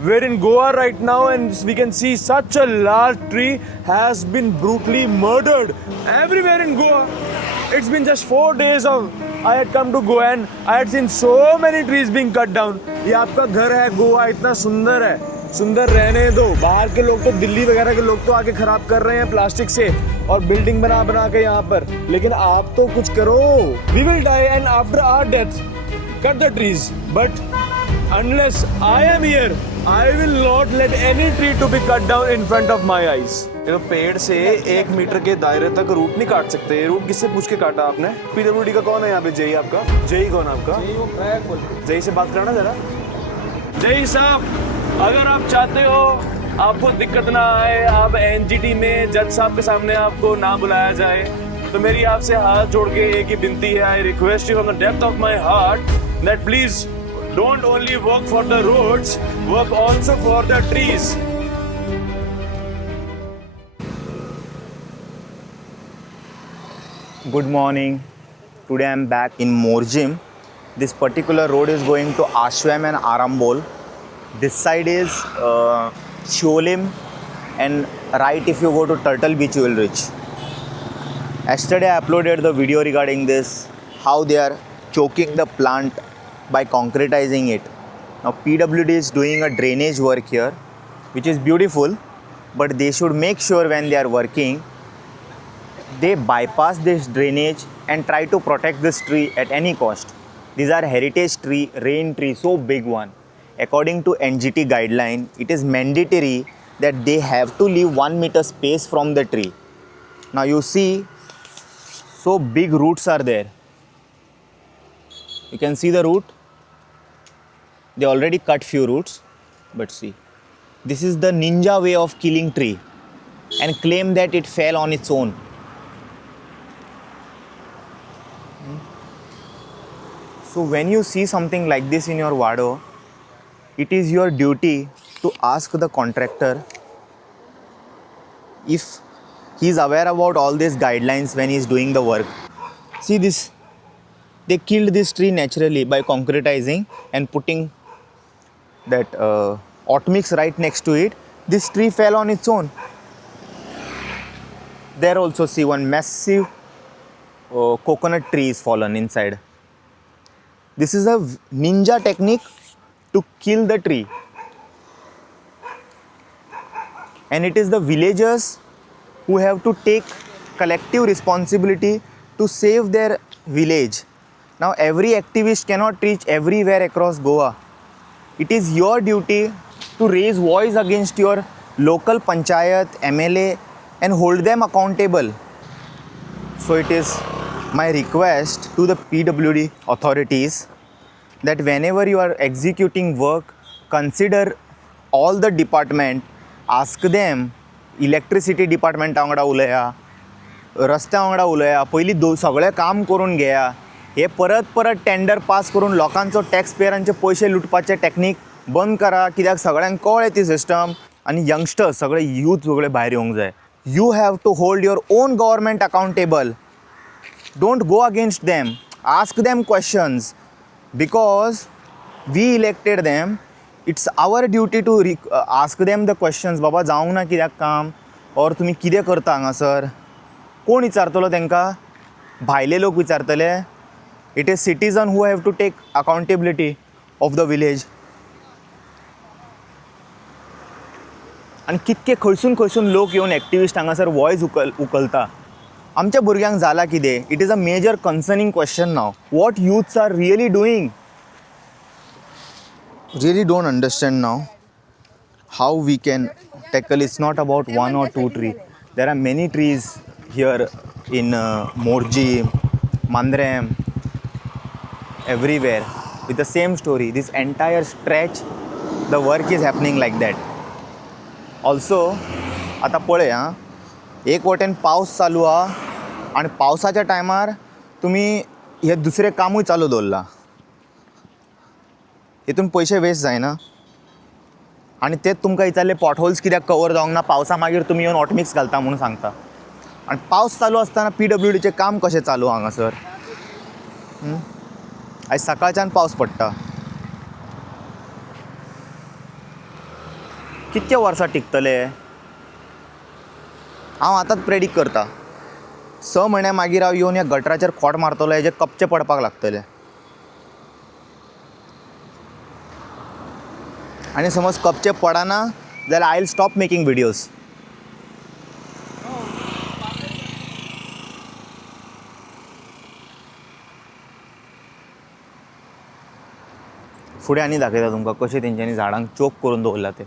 We're in Goa right now, and we can see such a large tree has been brutally murdered everywhere in Goa. It's been just 4 days of I had come to Goa and I had seen so many trees being cut down. ये आपका घर है, गोवा इतना सुंदर है, सुंदर रहने दो. बाहर के लोग तो, दिल्ली वगैरह के लोग तो आके खराब कर रहे हैं प्लास्टिक से और बिल्डिंग बना बना के यहाँ पर, लेकिन आप तो कुछ करो. We will die and after our death, cut the trees. But unless I am here, I will not let any tree to be cut down in front of my eyes. ये तो पेड़ से 1 मीटर के दायरे तक root नहीं काट सकते. रूट किससे पूछ के काटा आपने? पीडब्ल्यूडी का कौन है यहाँ पे? जेई आपका? जेई कौन आपका? जेई से बात करना जरा. जेई साहब, अगर आप चाहते हो आपको दिक्कत ना आए, आप एनजीटी में जज साहब के सामने आपको ना बुलाया जाए, तो मेरी आपसे हाथ जोड़ के एक ही विनती है. आई request you from the depth of my heart that please don't only work for the roads, work also for the trees. Good morning. Today I am back in Morjim. This particular road is going to Ashwam and Arambol. This side is Sholim, and right if you go to Turtle Beach you will reach. Yesterday I uploaded the video regarding this, how they are choking the plant by concretizing it. Now PWD is doing a drainage work here, which is beautiful, but they should make sure when they are working they bypass this drainage and try to protect this tree at any cost. These are heritage tree, rain tree, so big one. According to NGT guideline, it is mandatory that they have to leave 1 meter space from the tree. Now you see, so big roots are there. You can see the root. They already cut few roots, but see, this is the ninja way of killing tree and claim that it fell on its own. So when you see something like this in your wado, it is your duty to ask the contractor if he is aware about all these guidelines when he is doing the work. See this, they killed this tree naturally by concretizing and putting that hot mix right next to it. This tree fell on its own. There also see one massive coconut tree is fallen inside. This is a ninja technique to kill the tree, and it is the villagers who have to take collective responsibility to save their village. Now every activist cannot reach everywhere across Goa. It is your duty to raise voice against your local panchayat, MLA and hold them accountable. So it is my request to the PWD authorities that whenever you are executing work, consider all the department, ask them, electricity department वांगडा उलया, रस्त्या वांगडा उलया, पयली सगळें काम करून घेया. हे परत परत tender pass करून लोकांचो टॅक्स पेयरांचे पयशे लुटपाचे टॅक्नीक बंद करा, कित्याक सगळ्यांक कळ्ळें ती सिस्टम. आनी यंगस्टर्स सगळे यूथ सगळे भायर येवंक जाय. You have to hold your own government accountable. Don't go against them, ask them questions, because we elected them. It's our duty to ask them the questions. बाबा जावंक ना कित्याक काम, और तुमी कितें करता हांगासर? कोण विचारतलो तांकां? भायले लोक विचारतले? It is citizen who have to take accountability of the village. आणि कितके खंयसून लोक येवन एक्टिविस्ट हांगासर वॉयस उखलता. आमच्या भुरग्यांक जाला कितें? It is a major concerning question नाव. What youths are really doing? Really don't understand now how we can tackle. It's not about 1 or 2 trees. There are many trees here in Morjim, Mandrem, everywhere with the same story. This entire stretch the work is happening like that. Also आता पळय हां, एक वटेन पावस चालू हा आनी पावसाच्या टायमार तुमी हे दुसरें कामूय चालू दवरला. हितून पयशे वेस्ट जायना. आनी तेच तुमकां विचारले पॉटहोल्स कित्याक कवर जावंक ना, पावसा मागीर तुमी येवन हॉट मिक्स घालता म्हणून सांगता. आनी पावस चालू आसतना PWDचें काम कशें चालू हांगासर? आयज सकाळच्यान पावस पडटा. कितके वर्सां टिकतले हांव आतांच प्रेडिक्ट करता 6 म्हयन्या मागीर हांव येवन ह्या गटराचेर खोट मारतलो हेजे कपचे पडपाक लागतले आनी समज कपचे पडना जाल्यार I will stop making videos फुडें आनी दाखयता तुमकां कशें तेंच्यांनी झाडांक चोक करून दवरला ते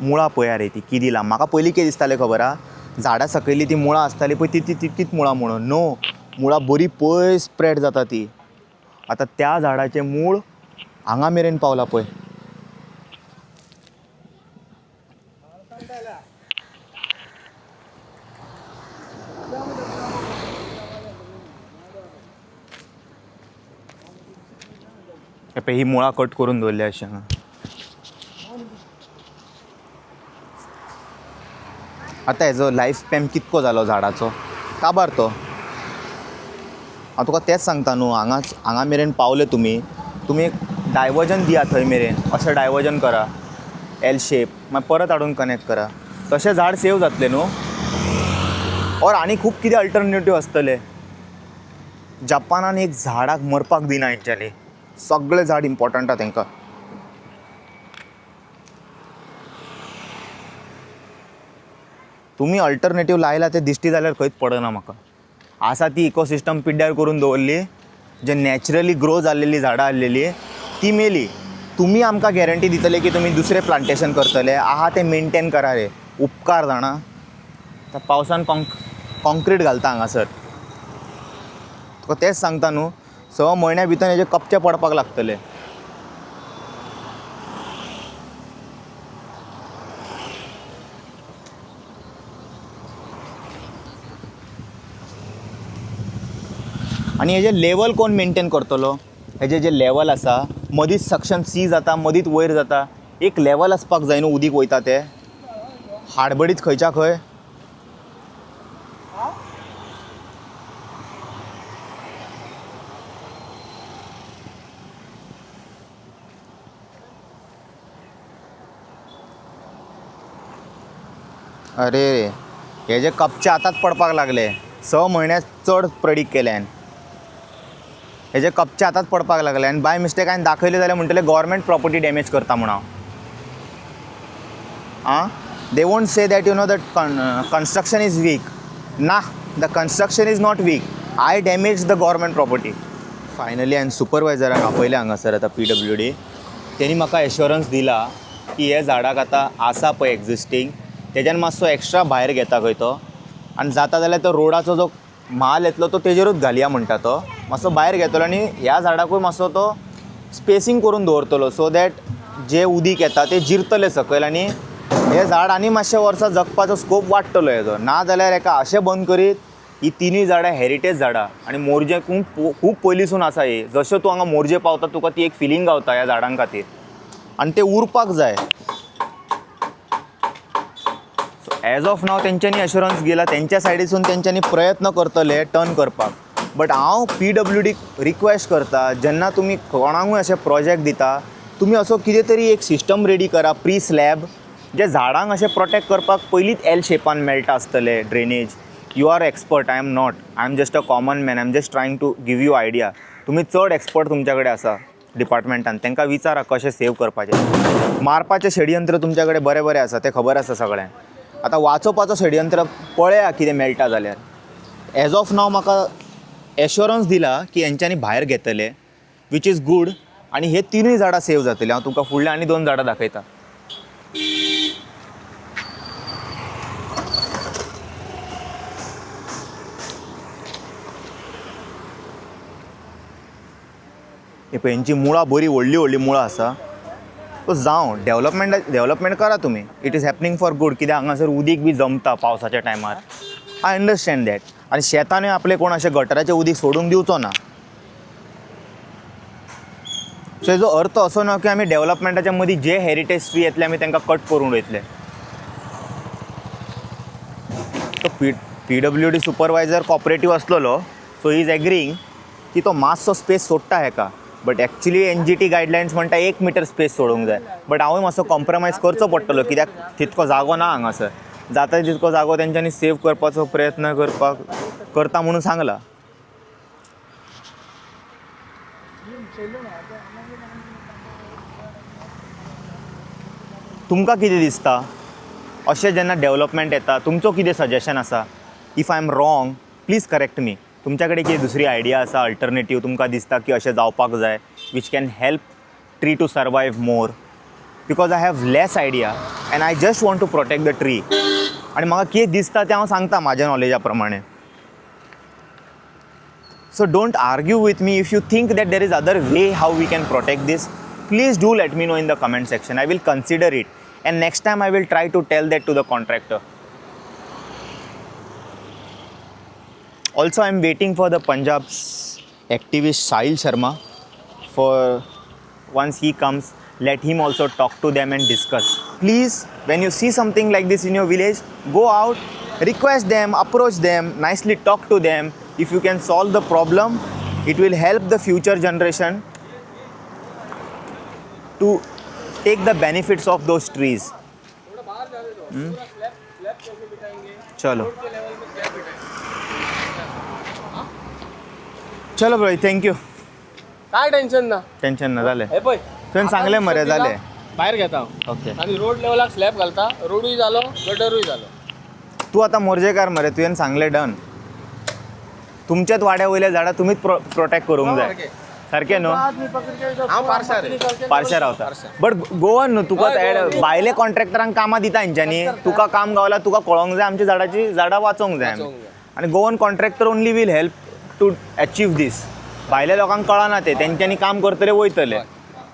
मुळां पळया रे ती कितें दिलां म्हाका पयलीं कितें दिसतालें खबर आहा झाडां सकयली ती मुळां आसताली पळय ती तितकीच मुळां म्हणून नो मुळां बरी पयस स्प्रेड जाता ती आतां त्या झाडाचें मूळ हांगा मेरेन पावलां पळय पळय ही मुळां कट करून दवरली अशें हांगा आतां हेजो लायफ स्पॅन कितको जालो झाडाचो काबार तो हांव तुका तेंच सांगता न्हू हांगा मेरेन पावले तुमी एक डायवर्जन दिया थंय मेरेन अशें डायवर्जन करा एल शेप मागीर परत हाडून कनेक्ट करा तशें झाड सेव जातलें न्हू और आनी खूब कितें अल्टरनेटीव आसतले जपानान एक झाडाक मरपाक दिना हेंच्यांनी सगळे झाड इम्पॉर्टंट आहा तांकां तुमी अल्टरनेटीव लायला ते दिश्टी जाल्यार खंयच पडना म्हाका आसा ती इकोसिस्टम पिड्ड्यार करून दवरली जे नॅचरली ग्रो जाल्लेली झाडां आसलेली ती मेली तुमी आमकां गॅरंटी दितले की तुमी दुसरें प्लांटेशन करतले आहा तें मेनटेन करा रे उपकार जाणा आतां पावसान कॉन्क्रीट घालता हांगासर तुका तेंच सांगता न्हू 6 म्हयन्या भितर हेजे कपचे पडपाक लागतले आनी हेजे लेवल कोण मेनटेन करतलो हेजे जे लेवल आसा मदींच सक्शन सी जाता मदींच वयर जाता एक लेवल आसपाक जाय न्हू उदीक वयता ते हाडबडीत खंयच्या खंय अरे हे जे कपचे आतांच पडपाक लागले 6 म्हयन्यात चड प्रेडिक्ट केल्यान हेजे कपचे आतांच पडपाक लागले आनी बाय मिस्टेक हांवें दाखयले जाल्यार म्हणटले गव्हर्मेंट प्रॉपर्टी डॅमेज करता म्हूण हांव आं they won't say that you know that construction is weak ना the construction is not weak I damage the government property finally हांवें सुपरवायझराक आपयलें हांगासर आतां PWD तेणी म्हाका एश्युरन्स दिला की हे झाडाक आतां आसा पळय एक्जिस्टींग तेज्यान मातसो एक्स्ट्रा भायर घेता खंय तो आनी जाता जाल्यार तो रोडाचो जो माल येतलो तो तेजेरूच घालया म्हणटा तो मातसो भायर घेतलो आनी ह्या झाडाकूय मातसो तो स्पेसींग करून दवरतलो सो दॅट जे उदीक येता ते जिरतले सकयल आनी हे झाड आनी मातशे वर्सां जगपाचो स्कोप वाडटलो हेजो ना जाल्यार हेका अशें बंद करीत ही तिनूय झाडां हेरिटेज झाडां आनी मोरजे खूब पयलींसून आसा ही जश्यो तूं हांगा मोरजे पावता तुका ती एक फिलींग गावता ह्या झाडां खातीर आनी ते उरपाक जाय एज ऑफ नाव तेंच्यांनी एश्युरन्स गेला तेंच्या सायडीसून तेंच्यांनी प्रयत्न करतले टर्न करपाक बट हांव PWD रिक्वेस्ट करता जेन्ना तुमी कोणाकूय अशें प्रोजेक्ट दिता तुमी असो कितें तरी एक सिस्टम रेडी करा प्री स्लॅब जे झाडांक अशें प्रोटेक्ट करपाक पयलींच एल शेपान मेळटा आसतले drainage you are expert I am not I am just a common man I am just trying to give you idea तुमी चड एक्सपर्ट तुमच्या कडेन आसा डिपार्टमेंटान तांकां विचारा कशें सेव करपाचें मारपाचें षडयंत्र तुमच्या कडेन बरें बरें आसा तें खबर आसा सगळ्यांक आतां वाचोवपाचो षडयंत्र पळया कितें मेळटा जाल्यार एज ऑफ नाव म्हाका एश्युरन्स दिला की हेंच्यांनी भायर घेतले वीच इज गूड आनी हे तिनूय झाडां सेव जातलीं हांव तुमकां फुडलीं आनी 2 झाडां दाखयता हे पळय हेंची मुळां बरी व्हडली व्हडली मुळां आसा सो जावं डेवलपमेंट करा तुमी it is happening for good कित्याक हांगासर उदीक बी जमता पावसाच्या टायमार आय अंडरस्टँड दॅट आनी शेतानूय आपले कोण अशें गटराचें उदीक सोडूंक दिवचो ना सो हेजो अर्थ असो ना की आमी डेवलपमेंटाच्या मदीं जे हेरिटेज ट्री येतले आमी तांकां कट करून वयतले तो PWD सुपरवायझर कॉपरेटीव आसलेलो सो ही इज एग्रींग की तो मातसो स्पेस सोडटा हेका बट एक्चुअली NGT गायडलायन्स म्हणटा 1 मीटर स्पेस सोडूंक जाय. बट हांवूय मातसो कॉम्प्रमायज करचो पडटलो कित्याक तितको जागो ना हांगासर. जाता तितको जागो तेंच्यांनी सेव करपाचो प्रयत्न करता म्हणून सांगला. तुमकां कितें दिसता अशें जेन्ना डेवलपमेंट येता तुमचो कितें सजेशन आसा? If I am wrong please correct मी. तुमच्या कडेन कितें दुसरी आयडिया आसा अल्टरनेटीव तुमकां दिसता की अशें जावपाक जाय which can help tree to survive more? Because I have less idea and I just want to protect the tree. आनी म्हाका कितें दिसता तें हांव सांगता म्हाज्या नॉलेजा प्रमाणे. So don't argue with me. If you think that there is other way how we can protect this, please do let me know in the comment section. I will consider it. And next time I will try to tell that to the contractor. Also, I am waiting for the Punjab's activist Sahil Sharma. For once he comes, let him also talk to them and discuss. Please, when you see something like this in your village, go out, request them, approach them, nicely talk to them. If you can solve the problem, it will help the future generation to take the benefits of those trees. चलो चलो भाई, thank you. काय tension ना. Tension ना जालें. हे पळय तुवें सांगलें मरे जालें. भायर घेता हांव. ओके. आनी रोड लेवलाक स्लॅब घालता. रोडूय जालो, गटरूय जालो. तूं आतां मोर्जेकार मरे, तुवें सांगलें डन. तुमच्याच वाड्या वयल्या झाडां तुमीच प्रोटेक्ट करूंक जाय. सारकें न्हू? हांव पार्शा रावता. बट गोवन न्हू, तुका भायले कॉन्ट्रॅक्टरांक कामां दिता हेंच्यांनी. तुका काम गावला, तुका कळोंक जाय आमच्या झाडाची झाडां वाचोवंक जाय. आनी Goan contractor only will help to achieve this. भायल्या लोकांक कळना तें, तेंच्यांनी काम करतले वयतले.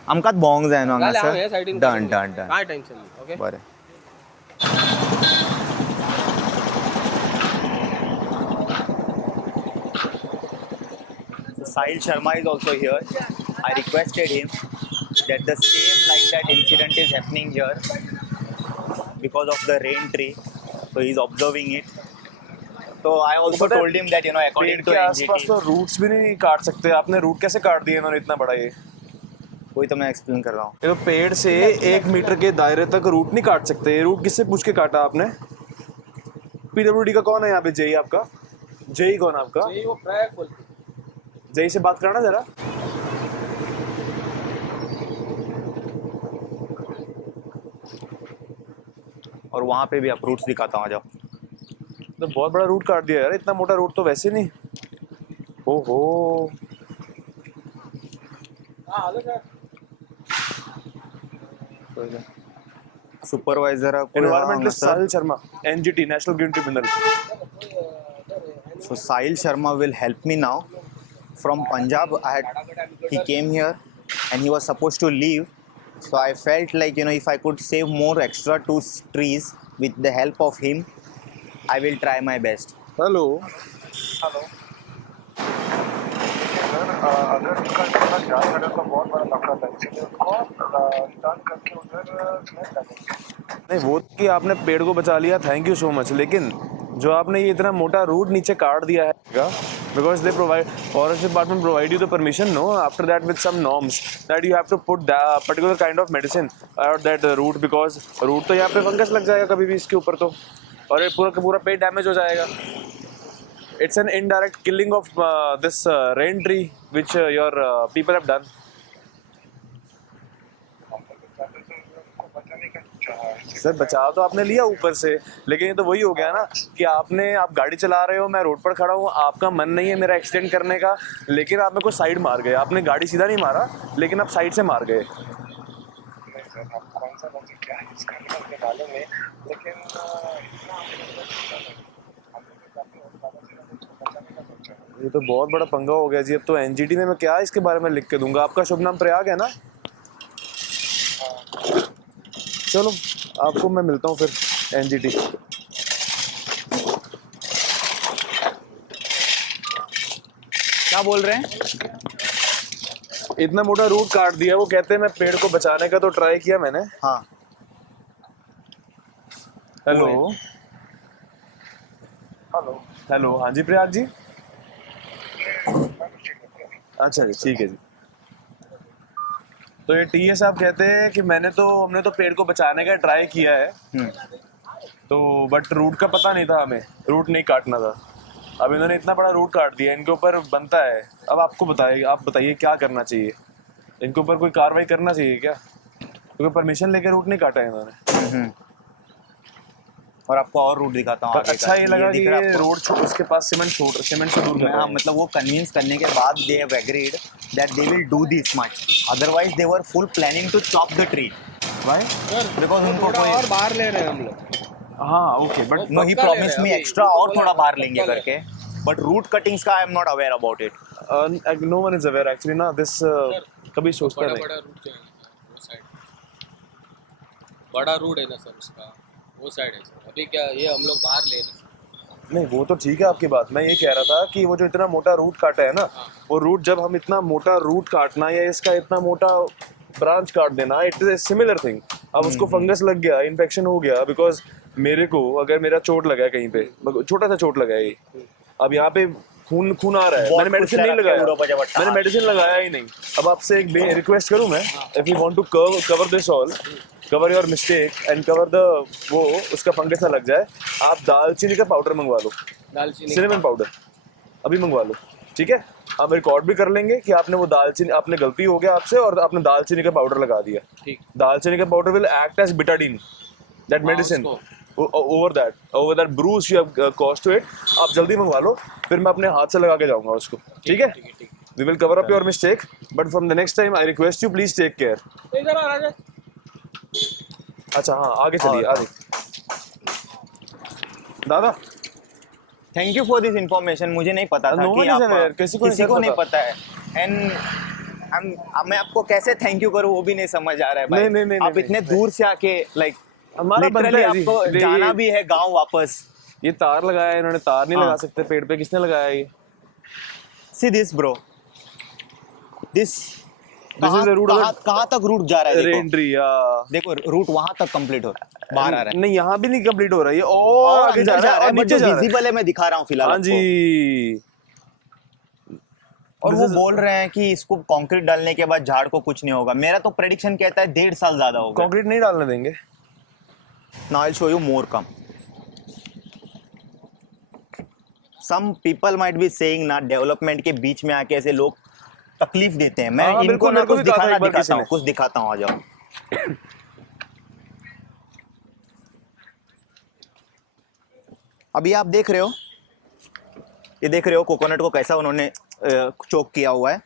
आमकांच भोंवंक जाय न्हू हांगासर. Done done done. काय टेन्शन ना. ओके बरें. Sahil Sharma is also here. I requested him that the same like that incident is happening here because of the rain tree. So he's observing it. So I also told him that according to आसपास तो roots भी नहीं काट सकते. आपने root कैसे काट दिए इन्होंने इतना बड़ा? ये वही तो मैं एक्सप्लेन कर रहा हूँ. तो पेड़ से 1 मीटर के दायरे तक रूट नहीं काट सकते. रूट किससे पूछ के काटा आपने? PWD का कौन है यहाँ पे? जेई आपका? जेई कौन आपका? जेई वो ट्रैक बोलते. जय से बात करना जरा. और वहाँ पे भी आप रूट्स दिखाता हूँ. आ जाओ. तो बहुत बड़ा रूट काट दिया यार. इतना मोटा रूट तो वैसे नहीं. ओहो. Supervisor environmentalist Sahil Sharma, NGT, national green tribunal. So Sahil Sharma will help me now. From Punjab, he came here and he was supposed to leave. So I felt like, if I could save more extra 2 trees with the help of him, I will try my best. Hello. अगर उसका इतना जाल है तो बहुत बड़ा लफड़ा था, इसलिए उसको स्टार्ट करके उधर नहीं, वो कि आपने पेड़ को बचा लिया, थैंक यू सो मच. लेकिन जो आपने ये इतना मोटा रूट नीचे काट दिया है, because they provide, forest department provide you the permission, no, after that with some norms that you have to put that particular kind of medicine out that root, because root तो यहाँ पे fungus लग जाएगा कभी भी इसके ऊपर तो, और ये पूरा का पूरा पेड़ डैमेज हो जाएगा. It's an indirect killing of this rain tree which your people have done. Sir बचाव तो आपने लिया ऊपर से, लेकिन ये तो वही हो गया ना कि आप गाड़ी चला रहे हो, मैं रोड पर खड़ा हूँ, आपका मन नहीं है मेरा एक्सीडेंट करने का, लेकिन आप मेरे को साइड मार गए. आपने गाड़ी सीधा नहीं मारा, लेकिन आप साइड से मार गए. ये तो बहुत बड़ा पंगा हो गया जी. अब तो NGT में मैं क्या इसके बारे में लिख के दूंगा. आपका शुभ नाम प्रयाग है ना? चलो आपको मैं मिलता हूँ फिर NGT. क्या बोल रहे हैं? इतना मोटा रूट काट दिया. वो कहते हैं मैं पेड़ को बचाने का तो ट्राई किया मैंने. हाँ. हेलो. हेलो. हेलो. हाँ जी प्रयाग जी. अच्छा जी, ठीक है जी. तो ये टीए साहब कहते हैं कि हमने तो पेड़ को बचाने का ट्राई किया है, तो बट रूट का पता नहीं था, हमें रूट नहीं काटना था। अब इन्होंने इतना बड़ा रूट काट दिया, इनके ऊपर बनता है। अब आप बताइए क्या करना चाहिए, इनके ऊपर कोई कार्रवाई करना चाहिए क्या? क्योंकि परमिशन लेके रूट नहीं काटा है इन्होंने। और आपको और रूट दिखाता हूँ पर आगे अच्छा का। ये लगा कि दिख रहा है ये आपको? रोड उसके पास सीमेंट से दूर कर रहा हाँ, है। मतलब वो कन्विंस करने के बाद they have agreed that they will do this much, otherwise they were full planning to chop the tree Why? Because उनको थोड़ा कोई और बाहर ले रहे हैं हम लोग। हाँ ओके, बट नो ही पक्का ले प्रॉमिस रहे मी हैं एक्स्ट्रा अभी, और बोला थोड़ा है, बाहर लेंगे पक्का ले करके, बट रूट कटिंग्स का I am not aware about it. No one is aware actually ना दिस, कभी सोचता बड़ा नहीं। बड़ा रूट जो है ना सर, वो साइड बड़ा रूट है ना सर उसका, वो साइड है सर। अभी क्या ये हम लोग बाहर ले रहे हैं सर। नहीं वो तो ठीक है आपकी बात, मैं ये कह रहा था कि वो जो इतना मोटा रूट काटा है ना, वो रूट जब हम इतना मोटा रूट काटना या इसका इतना मोटा ब्रांच काट देना, it is a similar thing. अब उसको फंगस लग गया, इन्फेक्शन हो गया, बिकॉज मेरे को अगर मेरा चोट लगा है कहीं पे, छोटा सा चोट लगा है ये, अब यहाँ पे खून आ रहा है, मैंने मेडिसिन नहीं लगाया, मैंने मेडिसिन लगाया ही नहीं। अब आपसे एक रिक्वेस्ट करूँ मैं, if you want to cover this all, cover your mistake and cover the वो उसका फंगस ना लग जाए, आप दालचीनी का पाउडर मंगवा लो, दालचीनी सिनेमन पाउडर अभी मंगवा लो, ठीक है? हम रिकॉर्ड भी कर लेंगे कि आपने वो दालचीनी, आपने गलती हो गया आपसे और आपने दालचीनी का पाउडर लगा दिया। ठीक। दालचीनी का powder will act as Betadine, that medicine over that bruise you have caused to it. आप जल्दी मंगवा लो, फिर मैं अपने हाथ से लगा के जाऊंगा उसको, ठीक है? We will cover up your mistake, but from the next time I request you please take care. इधर आ राजा। अच्छा हाँ, आगे चलिए आगे। दादा thank you for this information, मुझे नहीं पता था No कि one is आप aware, किसी को नहीं पता है। एंड मैं आपको कैसे थैंक यू करूं वो भी नहीं समझ आ रहा है भाई। नहीं, आप इतने दूर से आके लाइक हमारा बनता है जी। आपको ये- जाना भी है गांव वापस। ये तार लगाया है इन्होंने, तार नहीं हाँ। लगा सकते पेड़ पे, किसने लगाया ये? See this bro, this This is the route of the- कहाँ तक रूट जा रहा है देखो। एंट्री देखो रूट वहां तक कंप्लीट हो रहा है, बाहर आ रहा है नहीं, यहाँ भी नहीं कंप्लीट हो रहा है, ये और आगे जा रहा है और बट नीचे जो जा रहा है। विजिबल है मैं दिखा रहा हूँ फिलहाल हाँ आपको। जी। और This वो is- बोल रहे हैं कि इसको कंक्रीट डालने के बाद झाड़ को कुछ नहीं होगा। मेरा तो प्रेडिक्शन कहता है 1.5 साल ज्यादा होगा। कंक्रीट नहीं डालने देंगे। Now I'll show you more come. Some people might be saying ना डेवलपमेंट के बीच में आके ऐसे लोग तकलीफ देते हैं। मैं हाँ, इनको बिल्कुल, ना मेरे को कुछ भी कहा था एक बार किसी दिखाता हूँ, ने। कुछ दिखाता हूँ, आ जाओ। अभी आप देख रहे हो, ये देख रहे हो कोकोनट को कैसा उन्होंने चोक किया हुआ है।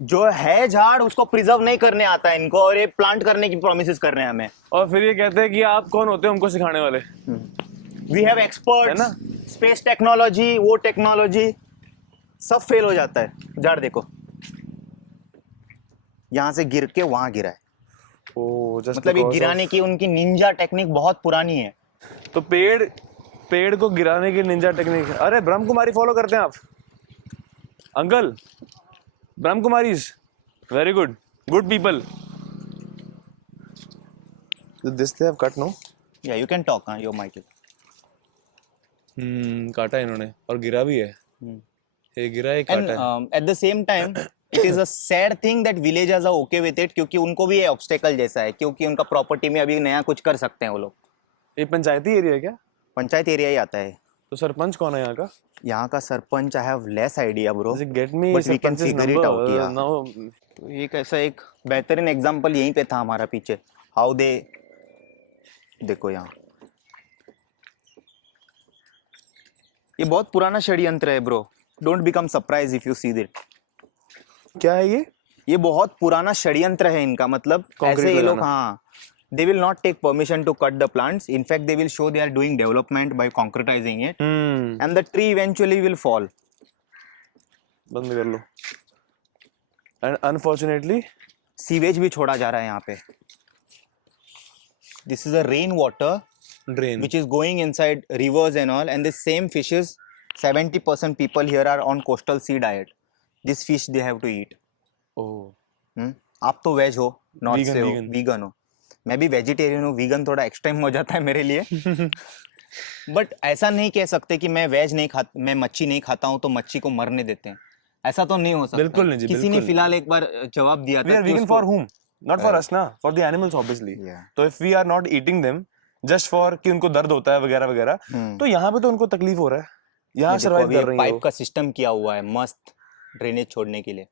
जो है झाड़ उसको प्रिजर्व नहीं करने आता है इनको, और ये प्लांट करने की प्रोमिस कर रहे हैं हमें। और फिर ये कहते हैं कि आप कौन होते हो हमको सिखाने वाले? वी हैव है एक्सपर्ट ना? स्पेस टेक्नोलॉजी, वो टेक्नोलॉजी सब फेल हो जाता है। झाड़ देखो, यहां से गिर के वहां गिरा है। ओ, just मतलब ये because गिराने की उनकी निंजा टेक्निक बहुत पुरानी है। of- तो पेड़ को गिराने की निंजा टेक्निक। अरे ब्रह्म कुमारी फॉलो करते हैं आप uncle? Brahma Kumaris, very good people. This they have cut, no? Yeah you can talk, your mike. काटा इन्होंने और गिरा भी है। ये गिरा है, एंड काटा है। At the same time it is a sad thing that villagers are okay with it, क्योंकि उनको भी ये ऑब्स्टेकल जैसा है, क्योंकि उनका प्रॉपर्टी में अभी नया कुछ कर सकते हैं वो लोग। ये पंचायती एरिया है क्या? पंचायत एरिया ही आता है। तो सरपंच कौन है यहाँ का? यहाँ का sarpanch I have less idea bro, get me But we can figure it out, yeah. Now. एक ऐसा एक बेहतरीन एग्जांपल यहीं पे था हमारा पीछे। हाउ दे, देखो यहाँ ये बहुत पुराना षड्यंत्र है bro. Don't become surprise if you see that. क्या है ये? ये बहुत पुराना षड्यंत्र है इनका, मतलब Concrete ऐसे ये लोग, लगाना। हाँ, they will not take permission to cut the plants. In fact, they will show they are doing development by concretizing it, and the tree eventually will fall. बंद कर लो। एंड अनफॉर्चुनेटली सीवेज भी छोड़ा जा रहा है यहाँ पे। This is a rain water drain. which is going inside rivers and all, and the same fishes, 70% people here are on coastal sea diet. This fish they have to eat. ओह, आप तो veg हो, north Vegan, से हो, vegan. Vegan हो, मैं भी vegetarian हूँ। Vegan थोड़ा एक्सट्रीम हो जाता है मेरे लिए। बट ऐसा नहीं कह सकते कि मैं वेज नहीं खाता, मैं मच्छी नहीं खाता हूँ तो मच्छी को मरने देते हैं। ऐसा तो नहीं हो सकता। बिल्कुल नहीं जी, किसी ने बिल्कुल। फिलहाल एक बार जवाब दिया We था are कि vegan उसको for whom? Not for us ना, for the animals obviously. Yeah. तो if we are not eating them just for कि उनको दर्द होता है वगैरह वगैरह, तो यहाँ पे तो उनको तकलीफ हो रहा है, यहाँ ये देखो सर्वाइव अभी कर ये रही है पाइप वो। का सिस्टम किया हुआ है मस्त ड्रेनेज छोड़ने के लिए।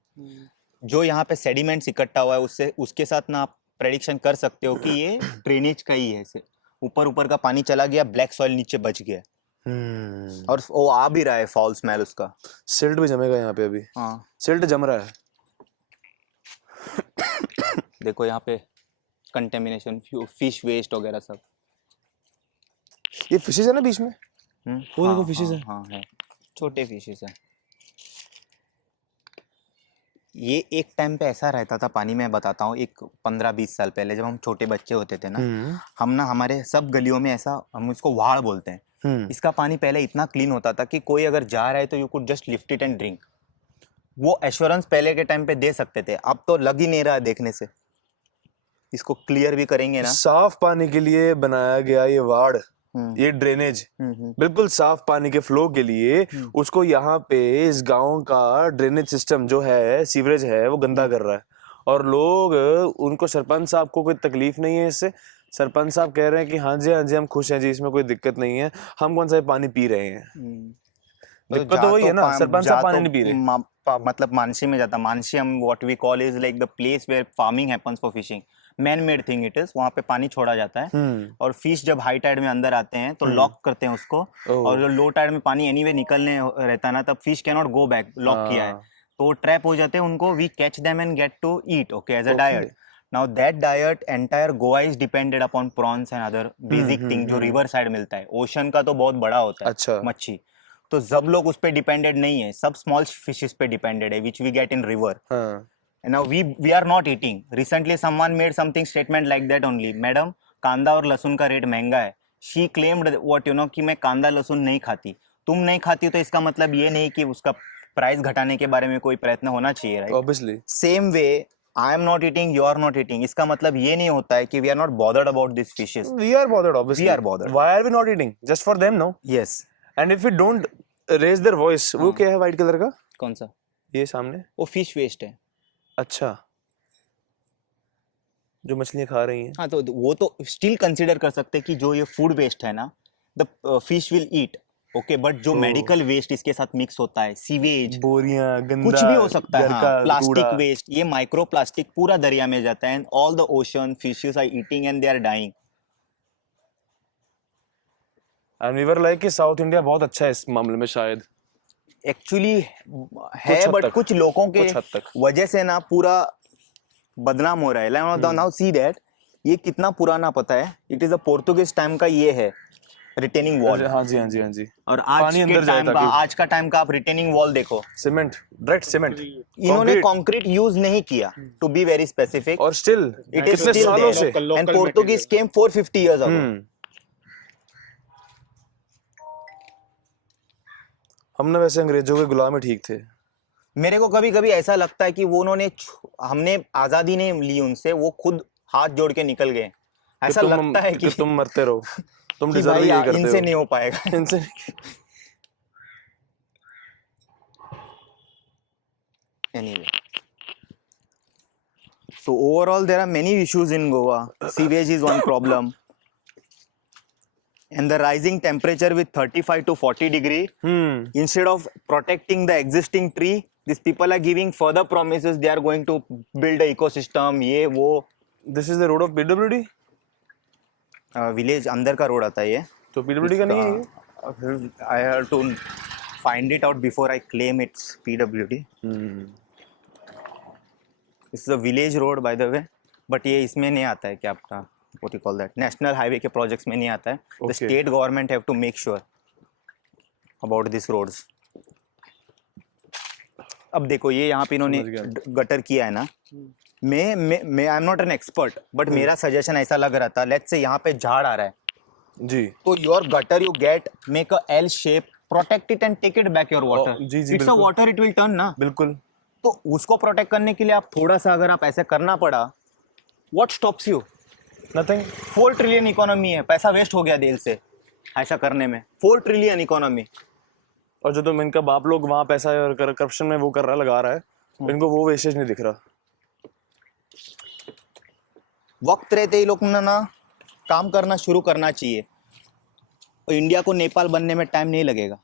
जो यहाँ पे सेडिमेंट्स इकट्ठा हुआ है उससे उसके साथ ना आप प्रेडिक्शन कर सकते हो कि ये ड्रेनेज का ही है। ऊपर ऊपर का पानी चला गया, ब्लैक सॉइल नीचे बच गया और वो आ भी रहा है फाउल स्मेल उसका। सिल्ट भी जमेगा यहाँ पे अभी, हाँ सिल्ट जम रहा है। देखो यहाँ पे कंटेमिनेशन, फिश वेस्ट वगैरह सब। ये फिशेज है ना बीच में, वो देखो fishes हाँ, है। हाँ है, छोटे फिशेस हैं। ये एक टाइम पे ऐसा रहता था पानी में, बताता हूँ, एक 15-20 साल पहले जब हम छोटे बच्चे होते थे ना, हम ना हमारे सब गलियों में ऐसा, हम इसको वहाड़ बोलते हैं, इसका पानी पहले इतना क्लीन होता था कि कोई अगर जा रहा है तो you could just lift it and drink. वो एश्योरेंस पहले के टाइम पे दे सकते थे, अब तो लग ही नहीं रहा देखने से। इसको क्लियर भी करेंगे ना। साफ पानी के लिए बनाया गया ये वार्ड, ये ड्रेनेज बिल्कुल साफ पानी के फ्लो के लिए, उसको यहाँ पे इस गांव का ड्रेनेज सिस्टम जो है, सीवरेज है, वो गंदा कर रहा है। और लोग उनको, सरपंच साहब को कोई तकलीफ नहीं है इससे। सरपंच साहब कह रहे हैं कि हाँ जी हम खुश हैं जी, इसमें कोई दिक्कत नहीं है, हम कौन सा ये पानी पी रहे हैं। दिक्कत तो वही है ना, सरपंच साहब पानी नहीं पी रहे। मतलब मानसी में जाता, मानसी हम what we call is like the place where farming happens for fishing, man made thing it is. वहाँ पे पानी छोड़ा जाता है और फिश जब हाई टाइड में अंदर आते हैं तो लॉक करते हैं उसको, और जो लो टाइड में पानी एनीवे निकलने रहता है ना, तब fish can not go back, lock किया है तो ट्रैप हो जाते हैं। उनको we catch them and get to eat, okay, as a diet. Now that diet entire Goa is depended upon prawns and other basic thing जो रिवर साइड मिलता है। ओशन का तो बहुत बड़ा होता है अच्छा। मच्छी, तो सब लोग उस पे डिपेंडेड नहीं है, सब स्मॉल फिशेस पे डिपेंडेड है which we get in river. And now we are not eating. Recently someone made something statement like that only. Madam, कांदा और लहसुन का रेट महंगा है। She claimed what you know कि मैं कांदा लहसुन नहीं खाती। तुम नहीं खाती तो इसका मतलब ये नहीं कि उसका प्राइस घटाने के बारे में कोई प्रयत्न होना चाहिए, right? Obviously. Same way, I am not eating, you are not eating. इसका मतलब ये नहीं होता है कि we are not bothered about these fishes. We are bothered, obviously. We are bothered. Why are we not eating? Just for them, no? Yes. And if we don't raise their voice, वो क्या है white color का? कौन सा? ये सामने? वो fish waste है। अच्छा, जो मछलियां खा रही हैं। हाँ, तो वो तो स्टिल कंसीडर कर सकते हैं कि जो ये फूड वेस्ट है ना, the fish will eat, okay, but जो मेडिकल वेस्ट इसके साथ मिक्स होता है, सीवेज, बोरियां, गंदा, कुछ भी हो सकता है, हाँ, प्लास्टिक वेस्ट, ये माइक्रो प्लास्टिक पूरा दरिया में जाता है, and all the ocean fishes are eating and they are dying. And we were like कि साउथ इंडिया बहुत अच्छा है इस मामले में, शायद एक्चुअली है, बट कुछ लोगों के वजह से ना पूरा बदनाम हो रहा है। नाउ सी दैट, ये कितना पुराना पता है? It is a Portuguese time का ये है रिटेनिंग वॉल। हाँ जी, हाँ जी, हाँ जी। और आज का टाइम का आप रिटेनिंग वॉल देखो, सीमेंट, डायरेक्ट सीमेंट। इन्होंने कंक्रीट यूज नहीं किया, टू बी वेरी स्पेसिफिक, और स्टिल इट इज कितने सालों से, and Portuguese came 450 years ago. हमने वैसे अंग्रेजों के गुलाम ही ठीक थे। मेरे को कभी कभी ऐसा लगता है कि वो हमने आजादी नहीं ली उनसे, वो खुद हाथ जोड़ के निकल गए। ऐसा लगता है कि तुम मरते रहो, तुम कि डिजर्व भाई ही करते हो। इनसे नहीं हो पाएगा। इनसे anyway, so overall there are many issues in Goa. Sewage is one problem, and the rising temperature with 35 to 40 degree. Instead of protecting the existing tree, these people are giving further promises. They are going to build a ecosystem, ये वो। This is the road of PWD? Village अंदर का road आता है ये, तो PWD का नहीं है ये? I have to find it out before I claim it's PWD. This is a village road by the way, but ये इसमें नहीं आता है, क्या आपका what you call that, national highway के projects में नहीं आता है। The state government have to make sure about these roads. अब देखो ये यहाँ पे इन्होंने गटर किया है ना, मैं आई am not an expert, but मेरा सजेशन ऐसा लग रहा था, लेट्स से यहाँ पे झाड़ आ रहा है जी, तो your gutter you get make a L shape, protect it and take it back your water. जी जी, it's a water, it will turn ना। बिल्कुल। तो उसको प्रोटेक्ट करने के लिए आप थोड़ा सा अगर आप ऐसे करना पड़ा, what stops you? Nothing. 4 trillion economy है, पैसा वेस्ट हो गया दिल से ऐसा करने में। 4 ट्रिलियन इकोनॉमी, और जो तुम इनका बाप लोग वहाँ पैसा करप्शन में वो कर रहा है, लगा रहा है, इनको वो वेस्टेज नहीं दिख रहा। वक्त रहते ही लोग ना काम करना शुरू करना चाहिए, और इंडिया को नेपाल बनने में टाइम नहीं लगेगा।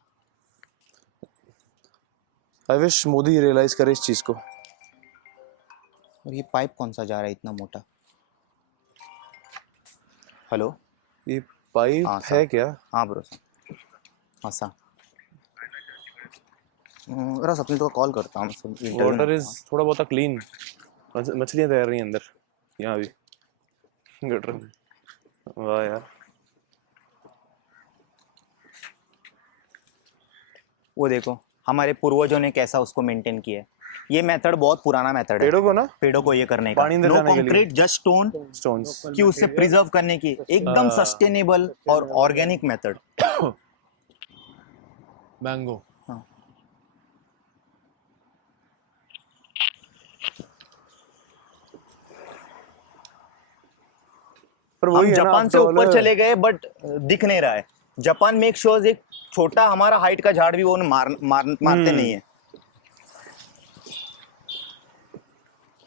आई विश मोदी रियलाइज करे इस चीज को। और ये पाइप कौन सा जा रहा है इतना मोटा? हेलो, ये पाइप हाँ, है क्या? हाँ ब्रो, हाँ सा जरा सपने तो कॉल करता हूँ। वाटर इज थोड़ा बहुत क्लीन, मछलियाँ तैर रही हैं अंदर यहाँ भी गटर में। वाह यार, वो देखो हमारे पूर्वजों ने कैसा उसको मेंटेन किया है। ये मेथड बहुत पुराना मेथड है पेड़ों को ना पेड़ों को ये करने का। पानी अंदर नो जाने के लिए। Concrete, just stone stones. कि उससे प्रिजर्व करने की एकदम सस्टेनेबल और ऑर्गेनिक मेथड। मैंगो। हाँ। पर हम वही है ना, जापान से after all, ऊपर चले गए बट दिख नहीं रहा है। जापान में एक शोज एक छोटा हमारा हाइट का झाड़ भी वो मारते नहीं है।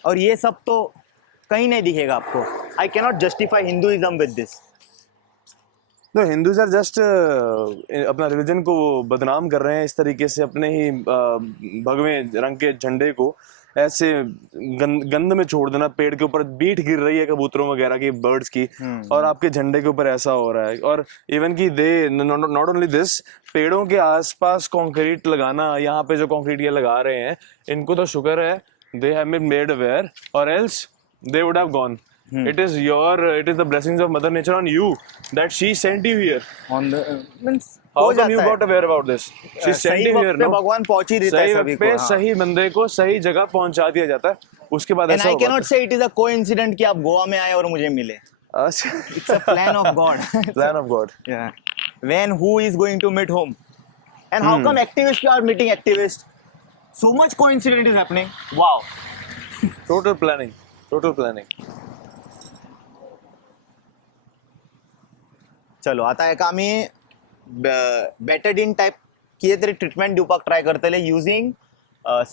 और ये सब तो कहीं नहीं दिखेगा आपको। I cannot justify Hinduism with this. तो हिंदूज आर जस्ट अपना रिलीजन को बदनाम कर रहे हैं इस तरीके से, अपने ही भगवे रंग के झंडे को ऐसे गंद में छोड़ देना। पेड़ के ऊपर बीट गिर रही है कबूतरों वगैरह की, बर्ड्स की, और आपके झंडे के ऊपर ऐसा हो रहा है। और इवन की दे नॉट ओनली दिस, पेड़ों के आसपास कंक्रीट लगाना, यहाँ पे जो कंक्रीट ये लगा रहे हैं, इनको तो शुक्र है they have been made aware, or else they would have gone. It is the blessings of Mother Nature on you that she sent you here. On the means How हो come जाता you है। got aware about this? She sent सही you वक्त here, पे no? भगवान पहुंच ही देता है सही सभी वक्त को। पे हाँ। सही बंदे को सही जगह पहुंचा दिया जाता है, उसके बाद And ऐसा I होगा। cannot say it is a coincidence कि आप गोवा में आए और मुझे मिले। It's a plan of God. Plan of God. Yeah. When who is going to meet whom? And how come activists are meeting activists? So much coincidence is happening. Wow. Total planning. Total planning. चलो आता आहे का आम्ही Betadine type किए तरी treatment दिवपाक try करतले using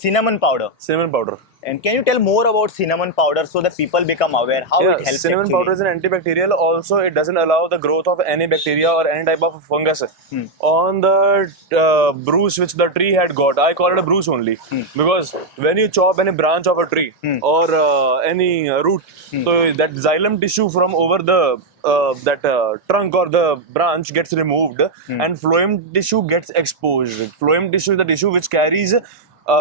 cinnamon powder. Cinnamon powder. And can you tell more about cinnamon powder so that people become aware how Yeah, it helps? cinnamon actually? powder is an antibacterial. Also, it doesn't allow the growth of any bacteria or any type of fungus on the bruise which the tree had got. I call it a bruise only because when you chop any branch of a tree or any root, so that xylem tissue from over the trunk or the branch gets removed and phloem tissue gets exposed. Phloem tissue is the tissue which carries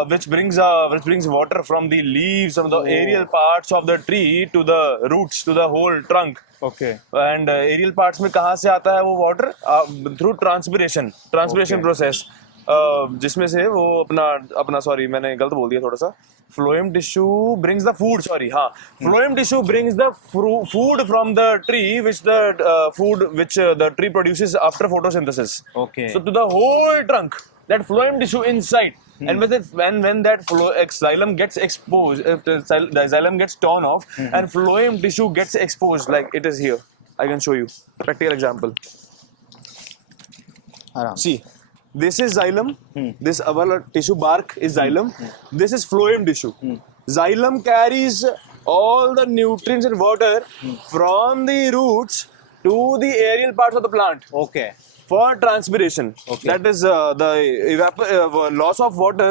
which brings water from the leaves, from the aerial parts of the tree to the roots, to the whole trunk. Okay. And aerial parts में कहाँ से आता है वो water? Through transpiration process. जिसमें से वो अपना sorry मैंने गलत बोल दिया थोड़ा सा. Phloem tissue brings the food. Phloem tissue brings the food from the tree, which the tree produces after photosynthesis. Okay. So to the whole trunk, that phloem tissue inside. And when that xylem gets exposed, if the xylem gets torn off, and phloem tissue gets exposed, like it is here. I can show you practical example. See, this is xylem. This our tissue bark is xylem. This is phloem tissue. Xylem carries all the nutrients and water from the roots to the aerial parts of the plant. Okay. For transpiration, that is the loss of water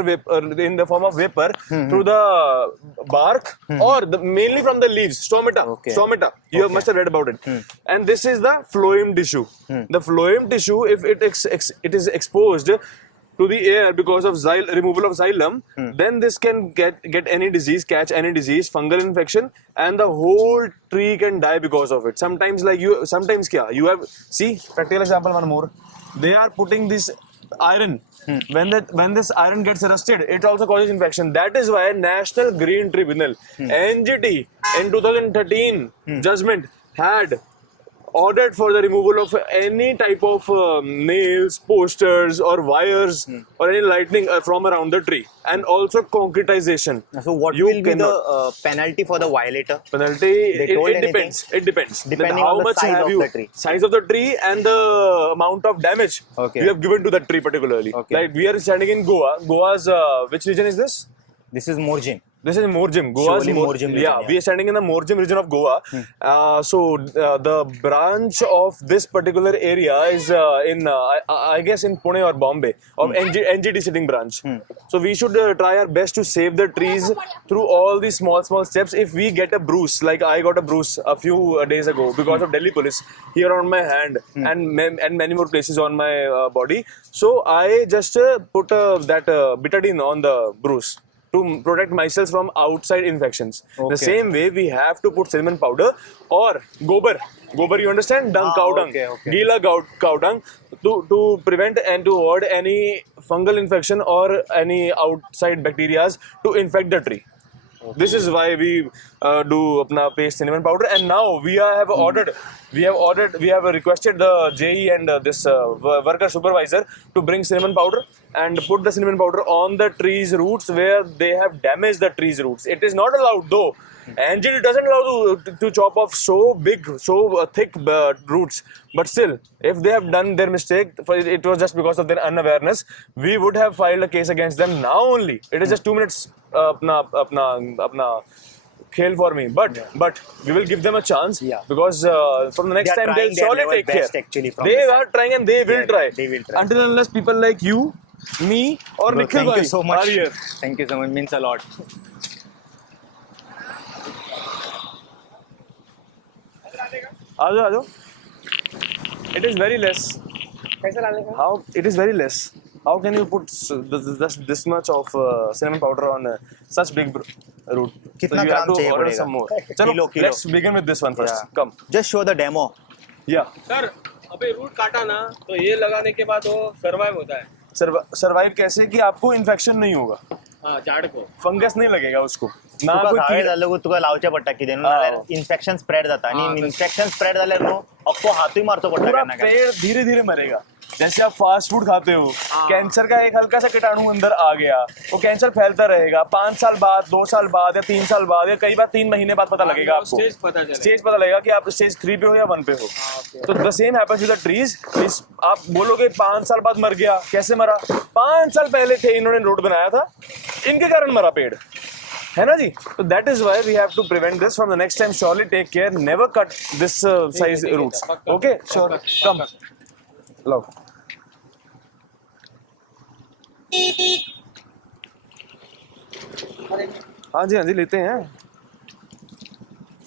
in the form of vapor through the bark or mainly from the leaves, stomata. Stomata, you must have read about it. And this is the phloem tissue. The phloem tissue, if it is exposed to the air because of removal of xylem, then this can catch any disease, fungal infection, and the whole tree can die because of it. Sometimes you have, see, practical example one more. They are putting this iron. When this iron gets rusted, it also causes infection. That is why National Green Tribunal, NGT, in 2013 judgment had ordered for the removal of any type of nails, posters, or wires, or any lightning from around the tree, and also concretization. So what You will be cannot- the penalty for the violator? Penalty, told it anything? depends. It depends. Depending how on the much size have of you, the tree. size of the tree and the amount of damage Okay. you have given to that tree particularly. Okay. Like we are standing in Goa. Goa's which region is this? This is Morjim. This is Morjim. Goa's Surely Morjim region, yeah, yeah. we are standing in the Morjim region of Goa. The branch of this particular area is I guess in Pune or Bombay, of NGT sitting branch. So we should try our best to save the trees through all these small steps. If we get a bruise, like I got a bruise a few days ago because of Delhi police here on my hand and many more places on my body. So I just put that betadine on the bruise to protect myself from outside infections. Okay. The same way we have to put cinnamon powder or gobar. Gobar, you understand? Dung, cow dung. Okay. Gila cow dung to prevent and to avoid any fungal infection or any outside bacteria to infect the tree. This is why we do apna paste cinnamon powder, and now we have ordered. We have requested the JE and this worker supervisor to bring cinnamon powder and put the cinnamon powder on the tree's roots where they have damaged the tree's roots. It is not allowed though. Angel doesn't allow to chop off so big, so thick roots. But still, if they have done their mistake, it was just because of their unawareness, we would have filed a case against them now only. It is just 2 minutes apna khel for me, but we will give them a chance because from the next They are time trying they'll their surely level take best care. actually from They this are trying and they will try. they will try. Until and unless people like you, me, or Bro, Nikhil thank you bhai so much. are here. Thank you so much. Means a lot. आ जाओ. It is very less. How it is very less. How can you put this much of cinnamon powder on such big root? कितना you have gram to चाहिए order पड़ेगा? some more. चलो, kilo. let's begin with this one first. Yeah. Come. Just show the demo. Yeah. Sir अभी root काटा ना तो ये लगाने के बाद वो सर्वाइव होता है सर्वाइव कैसे कि आपको इन्फेक्शन नहीं होगा, हाँ झाड़ को फंगस नहीं लगेगा उसको ना तुका कोई घावे कीड़ा. झालं गो तुका लावचे पडटा कितें न्हू हा. नाल्यार इन्फेक्शन स्प्रेड जाता हा, आणि तशें. इन्फेक्शन स्प्रेड जाल्यार न्हू अख्खो हातूय मारचो पडटा पूरा केन्ना केन्ना. पेड़ धीरे धीरे मरेगा. जैसे आप फास्ट फूड खाते हो, कैंसर का एक हल्का सा कीटाणु अंदर आ गया, वो कैंसर फैलता रहेगा. 5 साल बाद, 2 साल बाद या 3 साल बाद या कई बार 3 महीने बाद पता लगेगा आपको. स्टेज पता चलेगा. स्टेज पता लगेगा कि आप स्टेज 3 पे हो या 1 पे हो. तो the same happens with the trees. आप बोलोगे 5 साल बाद मर गया, कैसे मरा? 5 साल पहले थे, इन्होंने रोड बनाया था, इनके कारण मरा पेड़, है ना जी. तो that is why we have to prevent this from the next time. Surely take care, never cut this size roots. Okay, sure. कम लो. हाँ जी लेते हैं.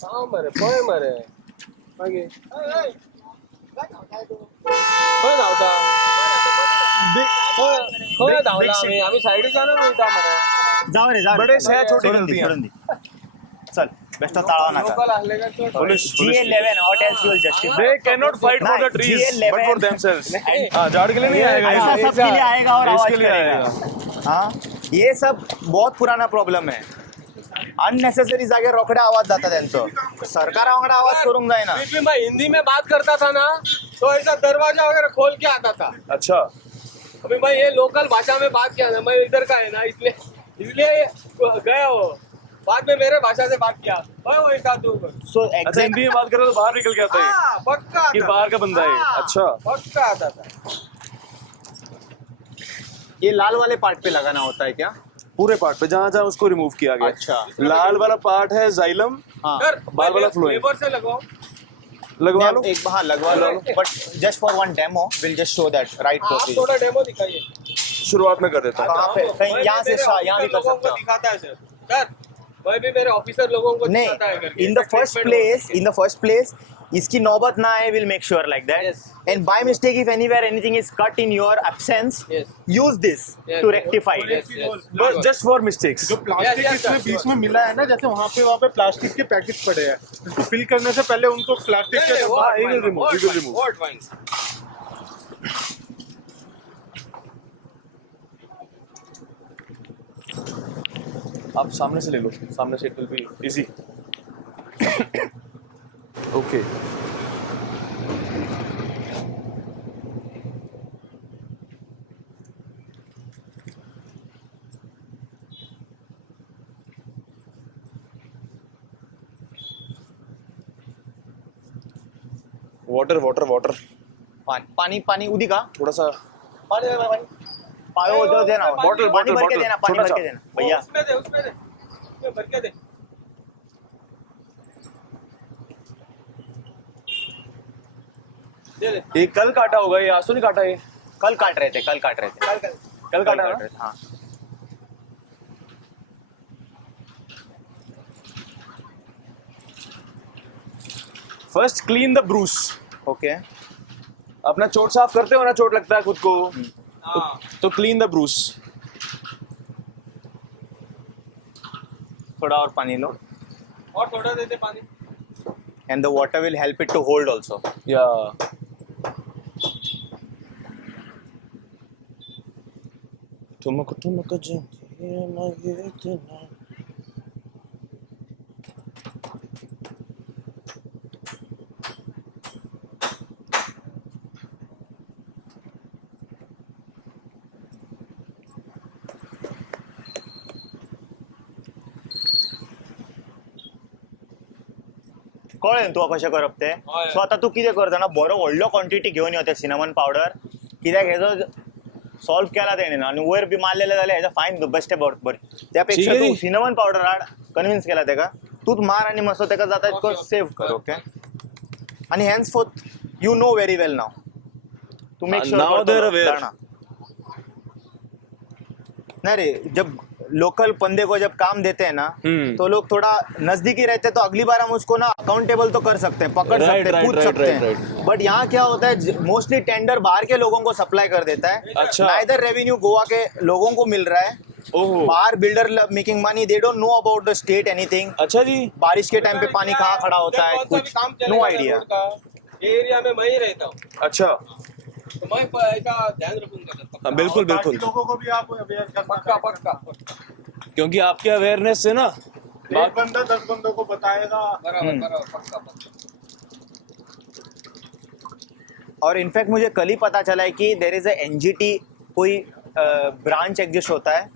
हाँ मरे पोय मरे मागे कोण धावता कोण धावला आम्ही साईडीक जाणार नव्हता मरे जाऊ रे जाऊ रे. बड़े शहर छोटी सोडून दे, गलतियां. सोडून दे. चल बेस्ट चाळवा नाका. लोकल आले का तो G11 what else you will justify? They cannot fight for the नहीं, trees, G11 but for themselves. हाँ, झाड़ के लिए नहीं आएगा. ऐसा ये. सबके लिए आएगा और इसके आवाज लिए करेगा. आएगा. हाँ ये सब बहुत पुराना प्रॉब्लेम है. अननेसेसरी जागे रोकड्या आवाज जाता त्यांचं. सरकार वांगडा आवाज करूंक जायना. बीच में मैं हिंदी में बात करता था ना तो ऐसा दरवाजा वगैरह खोल के आता था. अच्छा. अभी मैं ये लोकल भाषा में बात किया ना, मैं इधर का है ना, इसलिए गया हो. बाद में मेरे भाषा से बात किया वो ऐसा तू सो अच्छा, एक्झॅक्ट हिंदी में बात करो तो बाहर निकल के आता है हाँ, पक्का कि आता. बाहर का बंदा है. हाँ, अच्छा. पक्का आता था. ये लाल वाले पार्ट पे लगाना होता है क्या? पूरे पार्ट पे जहाँ जहाँ उसको रिमूव किया गया. अच्छा. लाल वाला पार्ट है जाइलम. हाँ सर बार वाला फ्लो है. लेबर से लगाओ. लगवा लो. एक हाँ लगवा लो but just for one demo will just show that right आप प्रोसीजर. थोड़ा डेमो दिखाइए. शुरुआत में कर देता हूँ. कहाँ पे? कहीं मैं यहाँ से मेरे यहाँ भी कर ऑफिसर लोगों सकते को हो. दिखाता है सर. मैं भी मेरे ऑफिसर लोगों को नहीं दिखाता है करके. इन द ऐसा फर्स्ट treatment प्लेस इसकी नौबत ना आए will make sure like that. Yes. And by mistake if anywhere anything is cut in your absence Yes. Use this Yes. To rectify. Yes, yes. बस जस्ट फॉर मिस्टेक्स. जो plastic yes, इसमें sure, बीच sure. में मिला है ना, जैसे वहाँ पे प्लास्टिक के पैकेट पड़े हैं, उनको फिल करने से पहले उनको प्लास्टिक नहीं, के नहीं, हाँ, what he will wine, remove, what he will wine, remove. what wine. आप सामने से ले लो, सामने से it will be easy. Okay. Water water water पानी पानी उदी का थोड़ा सा पानी पायो दो देना बॉटल पानी भर के बॉटल देना पानी छोटा भर सा के देना भैया उसमें दे उसमें भर के दे। दे दे। ये कल काटा होगा, ये आज तो नहीं काटा ये? कल काट रहे थे कल काट रहे थे कल काटा ना? रहे थे हाँ first clean the Bruce. Okay अपना चोट साफ करते हो ना, चोट लगता है खुद को, हाँ तो क्लीन द ब्रूस। थोड़ा और पानी लो और थोड़ा दे दे पानी। and the water will help it to hold also या तुमको जिंदगी में ये इतना कळें तुका कशें करप तें हय. सो आतां तूं कितें कर जाणा बरो व्हडलो क्वॉन्टिटी घेवन यो तें सिनमन पावडर कित्याक हेजो सॉल्व केला तेणें आनी वयर बी मारलेले जाल्यार हेजो फायन बेश्टे बरी त्यापेक्षा ठीक आहे. तूं सिनमन पावडर हाड कन्विन्स केला तेका तूच मार आनी मातसो तेका जाता ओके, तितको ओके. सेव कर ओके आनी henceforth you know very well now to make Now they're sure aware. जाना नहीं रे जब लोकल बंदे को जब काम देते हैं ना तो लोग थोड़ा नजदीकी रहते हैं तो अगली बार हम उसको ना अकाउंटेबल तो कर सकते हैं पकड़ Right, सकते हैं right, पूछ right, सकते right, हैं बट यहाँ क्या होता है मोस्टली टेंडर बाहर के लोगों को सप्लाई कर देता है अच्छा। इधर रेवेन्यू गोवा के लोगों को मिल रहा है ओहो बाहर builder making money they don't know about the state anything अच्छा जी बारिश के टाइम पे पानी कहाँ खड़ा होता है कुछ नो आइडिया एरिया में मैं ही रहता हूँ अच्छा तो मैं ऐसा ध्यान रखूंगा सर, पक्का। हाँ बिल्कुल बाकी बिल्कुल लोगों को भी आप अवेयर करना पक्का चाहिए। पक्का पक्का। क्योंकि आपके अवेयरनेस से ना एक बंदा 10 बंदों को बताएगा बराबर बराबर पक्का पक्का। और इनफैक्ट मुझे कल ही पता चला है कि देर इज अ एनजीटी कोई ब्रांच एग्जिस्ट होता है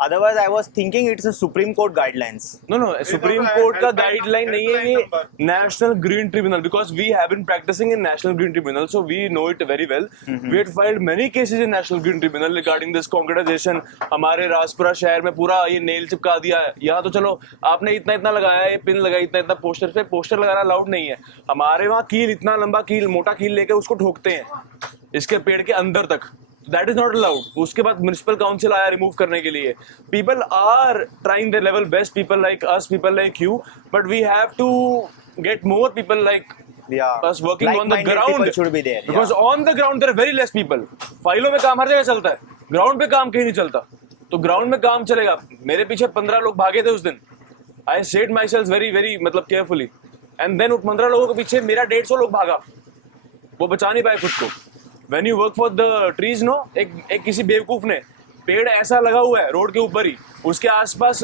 otherwise I was thinking it's a supreme court guidelines no no supreme तो कोर्ट का हेल्पलाइन गाइडलाइन नहीं है ये number. National green tribunal because we have been practicing in national green tribunal so we know it very well we had filed many cases in national green tribunal regarding this concretization हमारे राजपुरा शहर में पूरा ये nail चिपका दिया है यहाँ तो चलो आपने इतना इतना लगाया है पिन लगाई इतना इतना पोस्टर पे पोस्टर लगाना अलाउड नहीं है हमारे वहाँ कील इतना लंबा कील मोटा कील लेकर उसको ठोकते हैं इसके पेड़ के अंदर तक दैट इज नॉट अलाउड उसके बाद म्युनिसिपल काउंसिल आया रिमूव करने के लिए people are trying their level best people like us people like you but we have to get more people like us working on the ground should be there because on the ground there are very less people फाइलों में काम हर जगह चलता है ground पे काम कहीं नहीं चलता तो ग्राउंड में काम चलेगा मेरे पीछे 15 लोग भागे थे उस दिन I set myself very very मतलब केयरफुली एंड देन उन 15 लोगों के पीछे मेरा 150 लोग भागा वो बचा नहीं पाए खुद को When you work for the trees, no, एक किसी बेवकूफ ने पेड़ ऐसा लगा हुआ है रोड के ऊपर ही उसके आसपास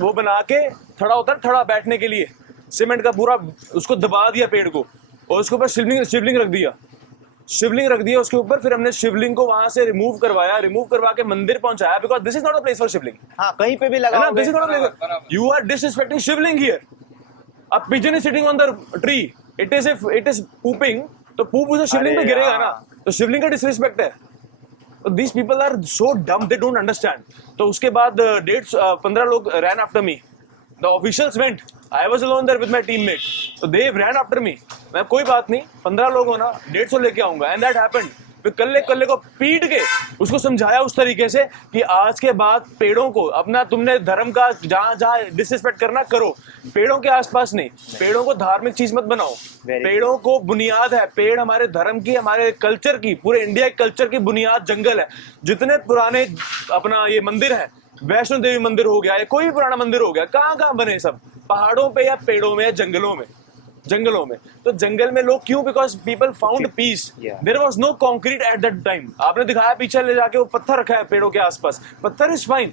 वो बना के थड़ा होता है थड़ा बैठने के लिए सीमेंट का पूरा उसको दबा दिया पेड़ को और उसके ऊपर शिवलिंग रख दिया उसके ऊपर फिर हमने शिवलिंग को वहां से रिमूव करवा के मंदिर पहुंचाया because this is not a place for Shivling हाँ कहीं पे भी लगा this is not a place you are disrespecting Shivling here a pigeon is sitting on the tree it is pooping तो पूप उसे शिवलिंग पे अरे गिरेगा यार। ना तो शिवलिंग का डिसरिस्पेक्ट है तो दीज पीपल आर सो डम दे डोंट अंडरस्टैंड तो उसके बाद 15 लोग ran after me the officials went I was alone there with my teammate तो दे रैन आफ्टर मी मैं कोई बात नहीं 15 लोग हो ना 150 लेके आऊंगा एंड दैट हैपेंड फिर कल्ले को पीट के उसको समझाया उस तरीके से कि आज के बाद पेड़ों को अपना तुमने धर्म का जहाँ डिसरिस्पेक्ट करना करो पेड़ों के आसपास नहीं पेड़ों को धार्मिक चीज मत बनाओ पेड़ों को बुनियाद है पेड़ हमारे धर्म की हमारे कल्चर की पूरे इंडिया के कल्चर की बुनियाद जंगल है जितने पुराने अपना ये मंदिर है वैष्णो देवी मंदिर हो गया या कोई भी पुराना मंदिर हो गया कहाँ बने सब पहाड़ों पे या पेड़ों में या जंगलों में तो जंगल में लोग क्यों because people found peace there was no concrete at that time आपने दिखाया पीछे ले जाके वो पत्थर रखा है पेड़ों के आसपास पत्थर is fine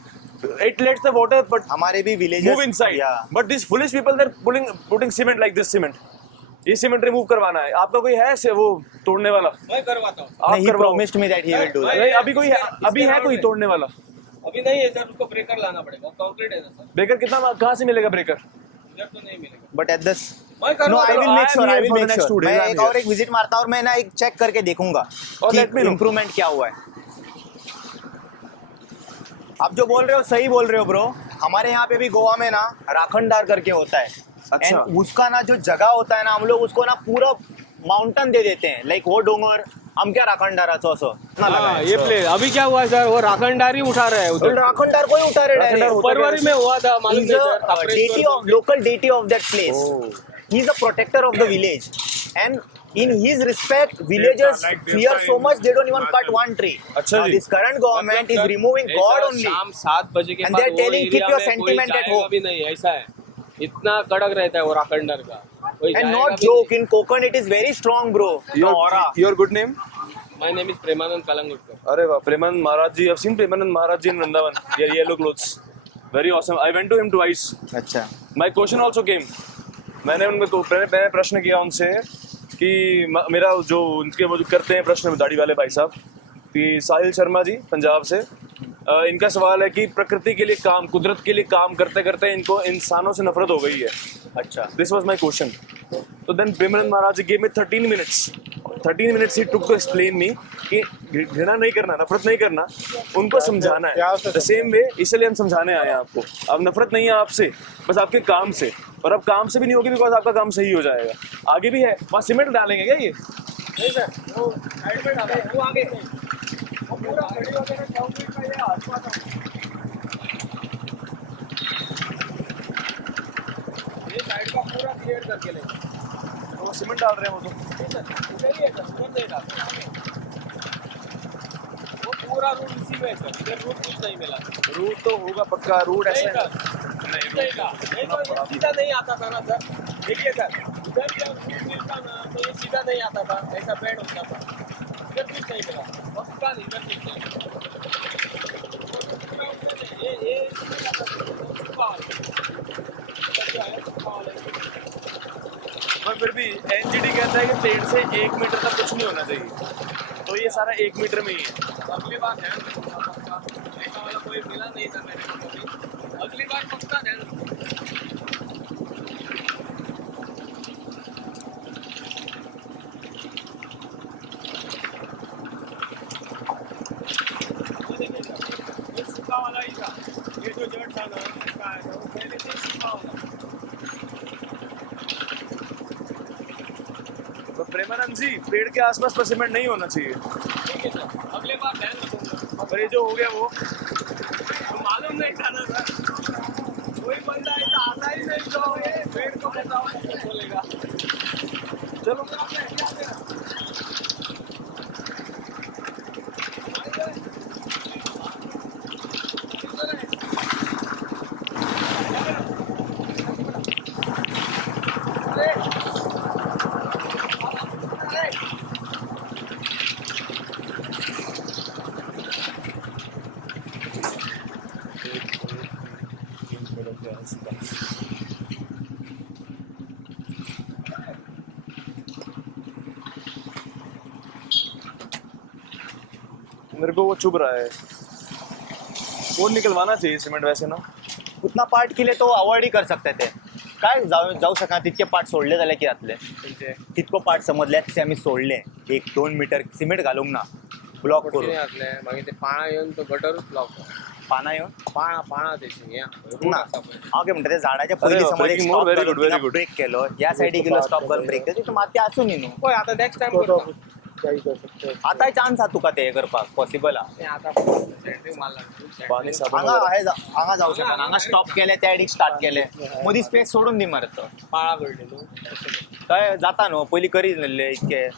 it lets the water but हमारे भी villages move inside but this foolish people they are putting cement like this cement ये सीमेंट रिमूव करवाना है आपका कोई है से वो तोड़ने वाला मैं करवाता हूँ आप he promised me that he will do that नहीं अभी है कोई तोड़ने वाला अभी नहीं है सर उसको ब्रेकर लाना पड़ेगा कंक्रीट है ना सर ब्रेकर कितना कहाँ से मिलेगा ब्रेकर इधर तो नहीं मिलेगा but at the मैं कर no I will make sure, I will make next 2 sure. days, मैं I'm एक here. और एक विजिट मारता हूँ और मैं ना एक चेक करके देखूंगा और कि let me know. इम्प्रूवमेंट क्या हुआ है। आप जो बोल रहे हो सही बोल रहे हो ब्रो। हमारे यहाँ पे भी गोवा में ना राखणदार करके होता है। अच्छा। And उसका ना जो जगह होता है ना, हम लोग उसको ना पूरा माउंटेन दे देते हैं, लाइक वो डोंगर हम क्या राखणदाराचं असं इतना लगा हाँ, है। ये प्ले अभी क्या हुआ सर, वो राखणदारी उठा रहे हैं तो उधर। राखणदार को ही उतारे डायरेक्ट। फरवरी में हुआ था, मालूम नहीं sir, deity of local deity of that place. Oh. He is a protector of the village, and in his respect, villagers fear so much they don't even cut one tree. अच्छा Now, जी। this current government is removing God only. शाम 7 बजे के And बाद they are वो telling, area keep your में कोई sentiment at जाएगा home. भी नहीं, ऐसा है। इतना कड़क रहता है वो राखणदार का, कोई And जाएगा not भी joke, in Konkan it is very strong, bro. The aura. Your good name? नहीं। My name is Premanand Calangutkar. अरे वाह, प्रेमानंद महाराज जी, I've seen Premanand Maharaj ji in Vrindavan. Yeah, yellow clothes. Very awesome. I went to him twice. अच्छा। My question also came. मैंने प्रश्न किया उनसे कि मेरा जो उनके वो जो करते हैं प्रश्न दाढ़ी वाले भाई साहब, कि साहिल शर्मा जी पंजाब से, इनका सवाल है कि प्रकृति के लिए काम, कुदरत के लिए काम करते करते इनको इंसानों से नफरत हो गई है। अच्छा। This was my question. तो then Premanand Maharaj ji gave me 13 minutes he took to explain me कि घृणा नहीं करना, नफरत नहीं करना, उनको समझाना है द सेम वे। इसलिए हम समझाने आए हैं आपको। अब नफरत नहीं है आपसे, बस आपके काम से, और अब काम से भी नहीं होगी बिकॉज आपका काम सही हो जाएगा। आगे भी है, वहाँ सीमेंट डालेंगे क्या ये? नहीं सर, वो साइड में डाला है, वो आगे नहीं। वो पूरा खड़ी वगैरह कंक्रीट का ये आसपास है। ये साइड का पूरा क्लियर करके लेंगे। तो वो सीमेंट डाल रहे हैं वो तो। नहीं सर, इधर ही है सर, इधर नहीं डालते हैं। वो पूरा रूट इसी में है सर, इधर रूट कुछ नहीं मिला। रूट तो होगा पक्का, रूट नहीं ऐसे सर, नहीं था। नहीं तो ये सीधा नहीं आता था ना सर। देखिए सर, इधर जब रूट मिलता ना तो ये सीधा नहीं आता था, ऐसा बेड होता था। इधर कुछ नहीं मिला, पक्का नहीं, इधर कुछ नहीं। ये नहीं आता था, सुखा वाला। इधर क्या है, सुखा वाला। पर फिर भी एनजीडी कहता है कि पेड़ से 1 मीटर तक कुछ नहीं होना चाहिए, तो ये सारा 1 मीटर में ही है। अगली बार ध्यान रखूंगा पक्का। ऐसा वाला कोई मिला नहीं था मेरे को कभी। अगली बार पक्का ध्यान रखूंगा। वो देखिए सर, ये सूखा वाला ही था। ये जो जड़ था ना, इसका है ना, वो पहले से ही सूखा वाला। तो प्रेमानंद जी, पेड़ के आसपास पर सीमेंट नहीं होना चाहिए। ठीक है सर, अगले बार ध्यान रखूंगा। पर ये जो हो गया वो, तो मालूम नहीं था ना सर, कोई बंदा ऐसा आता ही नहीं जो ये पेड़ को बचाओ बोलेगा। चलो मेरे को वो चुभ रहा है, वो निकलवाना चाहिए सीमेंट वैसे ना। उतना पार्ट केले तो अवॉइड कर सकते थे। काय जाऊ शकणार, तितके पार्ट सोडले जाल्यार की जातले? तितको पार्ट समजल्यात ते आम्ही सोडले, 1-2 मीटर सिमेंट घालूंक ना, ब्लॉक करून मागीर ते पाळा येवन तो गटरूच ब्लॉक पाना येऊन पाळा तेची या ना हांव कितें म्हणटा ते झाडाच्या पयलीं अरे, समज एक breaking stop more, very good, very करून good. ब्रेक केलो, ह्या सायडीक गेलो स्टॉप करून ब्रेक केलो, तितून माती आसूं न्ही न्हू. पळय आता नेक्स्ट टाइम करता आतांय चान्स हा तुका ते करपाक पॉसिबल हा. ते आता सेंटरिंग मारला पाणी साबण हांगा वगैरे. हांगा जाऊ शकना, हांगा स्टॉप केले त्या सायडीक स्टार्ट केले, मदीं स्पेस सोडून दी मरे तो. पाळा कडले न्हू काय जाता न्हू, पयलीं करी नासले इतके.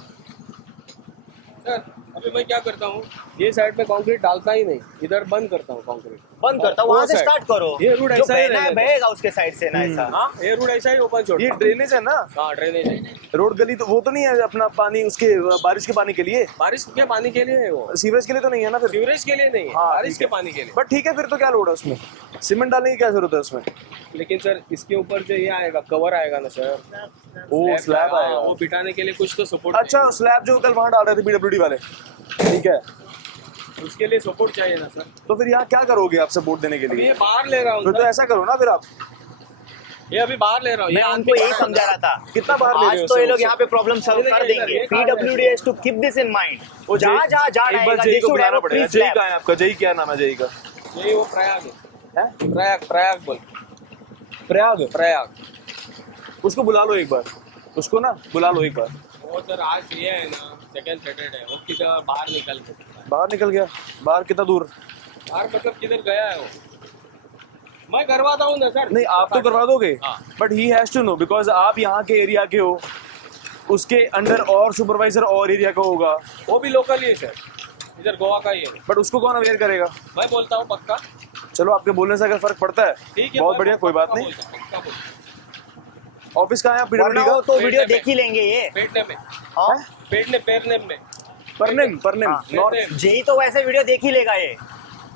सर अभी मैं क्या करता हूँ, ये साइड पे कंक्रीट डालता ही नहीं, इधर बंद करता हूँ कंक्रीट बंद करता, वो वहां से side. स्टार्ट करो. ये रूट जो ऐसा ही बहना है रहेगा. बहेगा उसके साइड से ना ऐसा. हाँ ये रूट ऐसा ही ओपन छोड़ ये ड्रेनेज है ना, हाँ ड्रेनेज है, रोड गली तो वो तो नहीं है अपना पानी उसके बारिश के पानी के लिए, बारिश के पानी के लिए है वो, सीवरेज के लिए तो नहीं है ना फिर। सीवरेज के लिए नहीं है, हाँ, बारिश ठीक के है. पानी के लिए. बट ठीक है, फिर तो क्या लोड है उसमें, सीमेंट डालने की क्या जरूरत है उसमें? लेकिन सर इसके ऊपर जो ये आएगा कवर आएगा ना सर, ओ स्लैब आएगा, वो बिठाने के लिए कुछ तो सपोर्ट अच्छा स्लैब जो कल वहाँ डाल रहे थे पीडब्ल्यूडी वाले, ठीक है, उसके लिए सपोर्ट चाहिए ना सर. तो फिर यहाँ क्या करोगे आप सपोर्ट देने के अभी लिए? ये बाहर ले रहा हूँ फिर तो सर. ऐसा करो ना फिर आप, ये अभी बाहर ले रहा हूँ, ये मैं आदमी उनको यही बाहर समझा रहा था कितना बाहर ले रहे आज हो तो ये उससे? लोग यहाँ पे प्रॉब्लम सॉल्व इधर, कर इधर, देंगे ये कहाँ PWD has to keep this in mind वो जहाँ जहाँ जा रहा एक बार है जय को बुलाना पड़ेगा। जय कहाँ है आपका? जय क्या नाम है जय का? ये वो प्रयाग है, हैं? प्रयाग बोल, प्रयाग। प्रयाग। उसको बुला लो एक बार, उसको ना बुला लो एक बार। वो सर आज ये है ना सेकंड सैटरडे है, वो किधर बाहर निकल के, बाहर निकल गया? बाहर कितना दूर? बाहर मतलब किधर गया है वो? मैं करवाता हूँ ना सर। नहीं आप तो करवा दोगे, हाँ। But he has to know because आप यहाँ के एरिया के हो, उसके अंडर और सुपरवाइजर और एरिया का होगा, वो भी लोकल ही है सर, इधर गोवा का ही है। बट उसको कौन अवेयर करेगा? मैं बोलता हूँ पक्का। चलो आपके बोलने से अगर फर्क पड़ता है ठीक है, बहुत मैं बढ़िया, कोई बात पक्का नहीं। बोलता हूँ, पक्का बोलता ऑफिस कहाँ है वरना PWD वो का? तो वीडियो देख ही लेंगे ये हूँ। पेटने में, हाँ पेरने में। परनेम हाँ, नॉर्थ। जेई तो वैसे वीडियो देख ही लेगा ये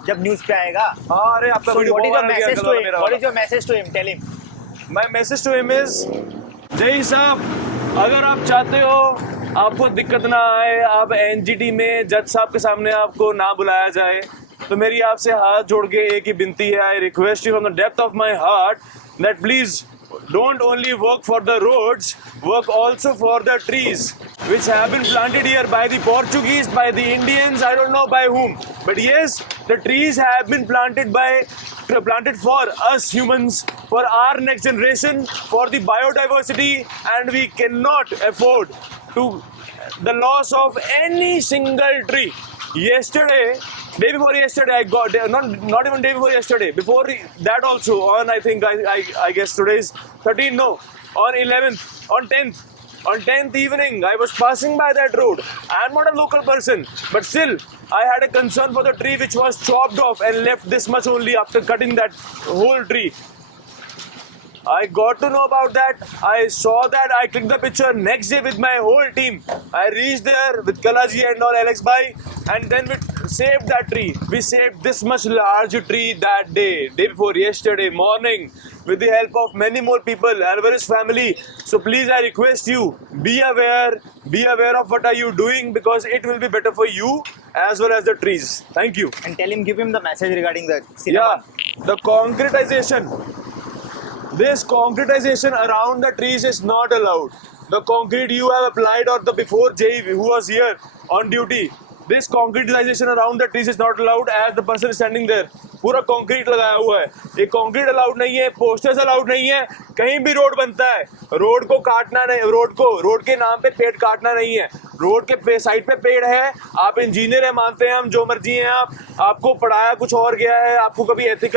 जब न्यूज पे आएगा हाँ अरे आपका So वीडियो what is बहुत your वायरल गया message कल to वाला him? मेरा What वाला। is your message to him? Tell him. My message to him is Jai Saheb, अगर आप चाहते हो आपको दिक्कत ना आए, आप एनजीटी में जज साहब के सामने आपको ना बुलाया जाए, तो मेरी आपसे हाथ जोड़ के एक ही विनती है, आई request you from the depth of my heart that please don't only work for the roads, work also for the trees which have been planted here by the Portuguese, by the Indians, I don't know by whom, but yes, the trees have been planted for us humans, for our next generation, for the biodiversity, and we cannot afford to the loss of any single tree. Day before yesterday, I got not even day before yesterday. Before that also, on I think I guess today is 13. No, on 11th, on 10th evening, I was passing by that road. I am not a local person, but still, I had a concern for the tree which was chopped off and left this much only after cutting that whole tree. I got to know about that. I saw that. I clicked the picture next day with my whole team. I reached there with Kalaji and all Alex Bhai, and then we saved that tree. We saved this much large tree that day before yesterday morning, with the help of many more people, Alvarez family. So please, I request you, be aware of what are you doing, because it will be better for you as well as the trees. Thank you. And tell him, give him the message regarding the cinema. Yeah, the concretization. This concretization around the trees is not allowed. The concrete you have applied, or the before Jay who was here on duty, this concretization around the trees is not allowed as the person is standing there. पूरा concrete लगाया हुआ है, ये concrete allowed नहीं है, posters allowed नहीं है, कहीं भी रोड बनता है रोड को काटना नहीं, रोड के नाम पे पेड़ काटना नहीं है, रोड के साइड पे पेड़ है, आप इंजीनियर है मानते हैं हम, जो मर्जी हैं आप, आपको पढ़ाया कुछ और गया है, आपको कभी एथिक्स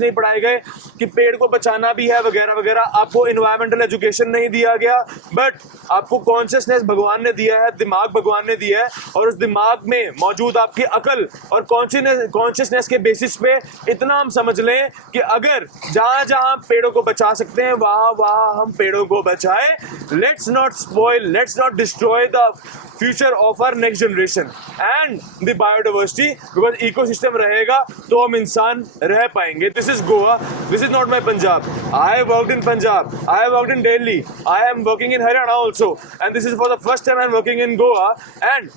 नहीं पढ़ाए गए कि पेड़ को बचाना भी है वगैरह वगैरह, आपको इन्वायरमेंटल एजुकेशन नहीं दिया गया, बट आपको कॉन्शियसनेस भगवान ने दिया है, दिमाग भगवान ने दिया है, और उस दिमाग में मौजूद आपकी अकल और कॉन्शियसनेस के बेसिस पे इतना हम समझ लें कि अगर जहां जहां पेड़ों को बचा सकते हैं वहां हम पेड़ों को बचाएं. Let's not spoil, let's not destroy the future of our next generation and the biodiversity, because ecosystem रहेगा तो हम इंसान रह पाएंगे. This is Goa, this is not my Punjab. I worked in Punjab, I worked in Delhi, I am working in Haryana also, and this is for the first time I am working in Goa, and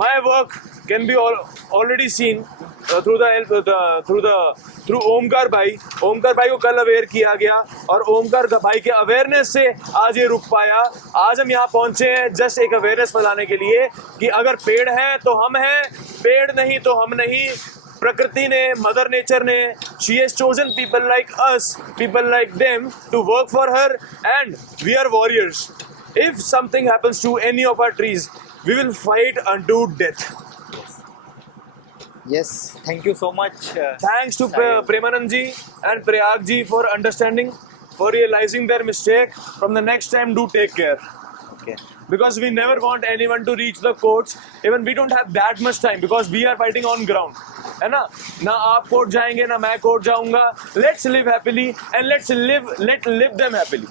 my work can be already seen through Omkar भाई. ओमकार भाई को कल aware किया गया और ओमकार भाई के awareness से आज ये रुक पाया. आज हम यहाँ पहुंचे हैं जस्ट एक अवेयरनेस फैलाने के लिए कि अगर पेड़ है तो हम हैं, पेड़ नहीं तो हम नहीं. प्रकृति ने, मदर नेचर ने, she has chosen people like us, people like them to work for her, and we are warriors. If something happens to any of our trees, we will fight unto death. Yes, thank you so much. Thanks to Premanand ji and Prayag ji for understanding, for realizing their mistake. From the next time, do take care. Okay. Because we never want anyone to reach the courts. Even we don't have that much time because we are fighting on ground. है ना? ना आप court जाएंगे ना मैं court जाऊंगा. Let's live happily and let's live them happily.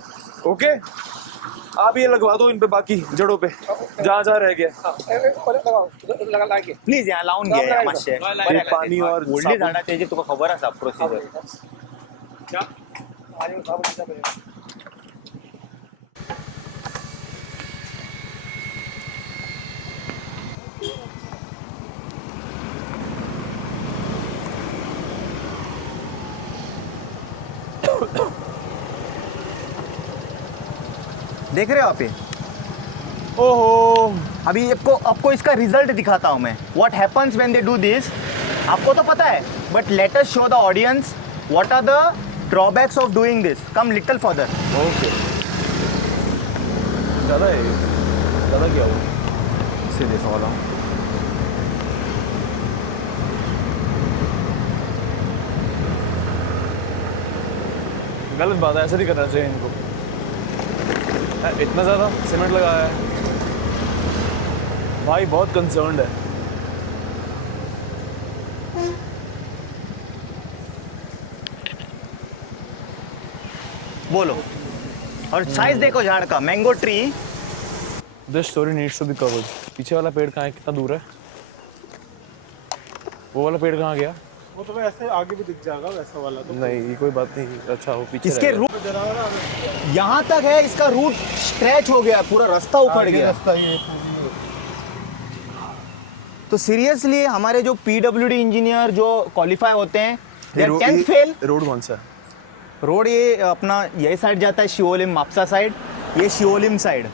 Okay? आप ये लगवा दो इन पे बाकी जड़ों पे जहाँ जहाँ रह गया. प्लीज यहाँ लावून घ्या या मातशे. ये पानी और ओढली झाडां तेजी तुका खबर आसा प्रोसिजर. देख रहे हो आप ये? ओहो, अभी आपको इसका रिजल्ट दिखाता हूँ मैं. What happens when they do this? आपको तो पता है, but let us show the audience what are the drawbacks of doing this. Come little further. Okay. ज़्यादा है ये. ज़्यादा क्या हुआ? सीधे सवाल हूँ. गलत बात है, ऐसा नहीं करना चाहिए इनको. इतना ज़्यादा सीमेंट लगाया है भाई, बहुत कंसर्न्ड है. बोलो. और साइज देखो झाड़ का. Mango tree. This story needs to be covered. पीछे वाला पेड़ कहाँ है, कितना दूर है? वो वाला पेड़ कहाँ गया? वो तो ऐसे आगे भी दिख जाएगा वैसा वाला तो. नहीं, ये कोई बात नहीं. अच्छा, वो पीछे इसके रह गया. रूट यहाँ तक है. इसका रूट स्ट्रेच हो गया, पूरा रास्ता उखड़ गया. रास्ता ये तो सीरियसली हमारे जो पीडब्ल्यूडी इंजीनियर जो क्वालिफाई होते हैं, दे कैन फेल. रोड कौन सा है? रोड ये अपना ये साइड जाता है, शिवोलिम मापसा साइड. ये Siolim side.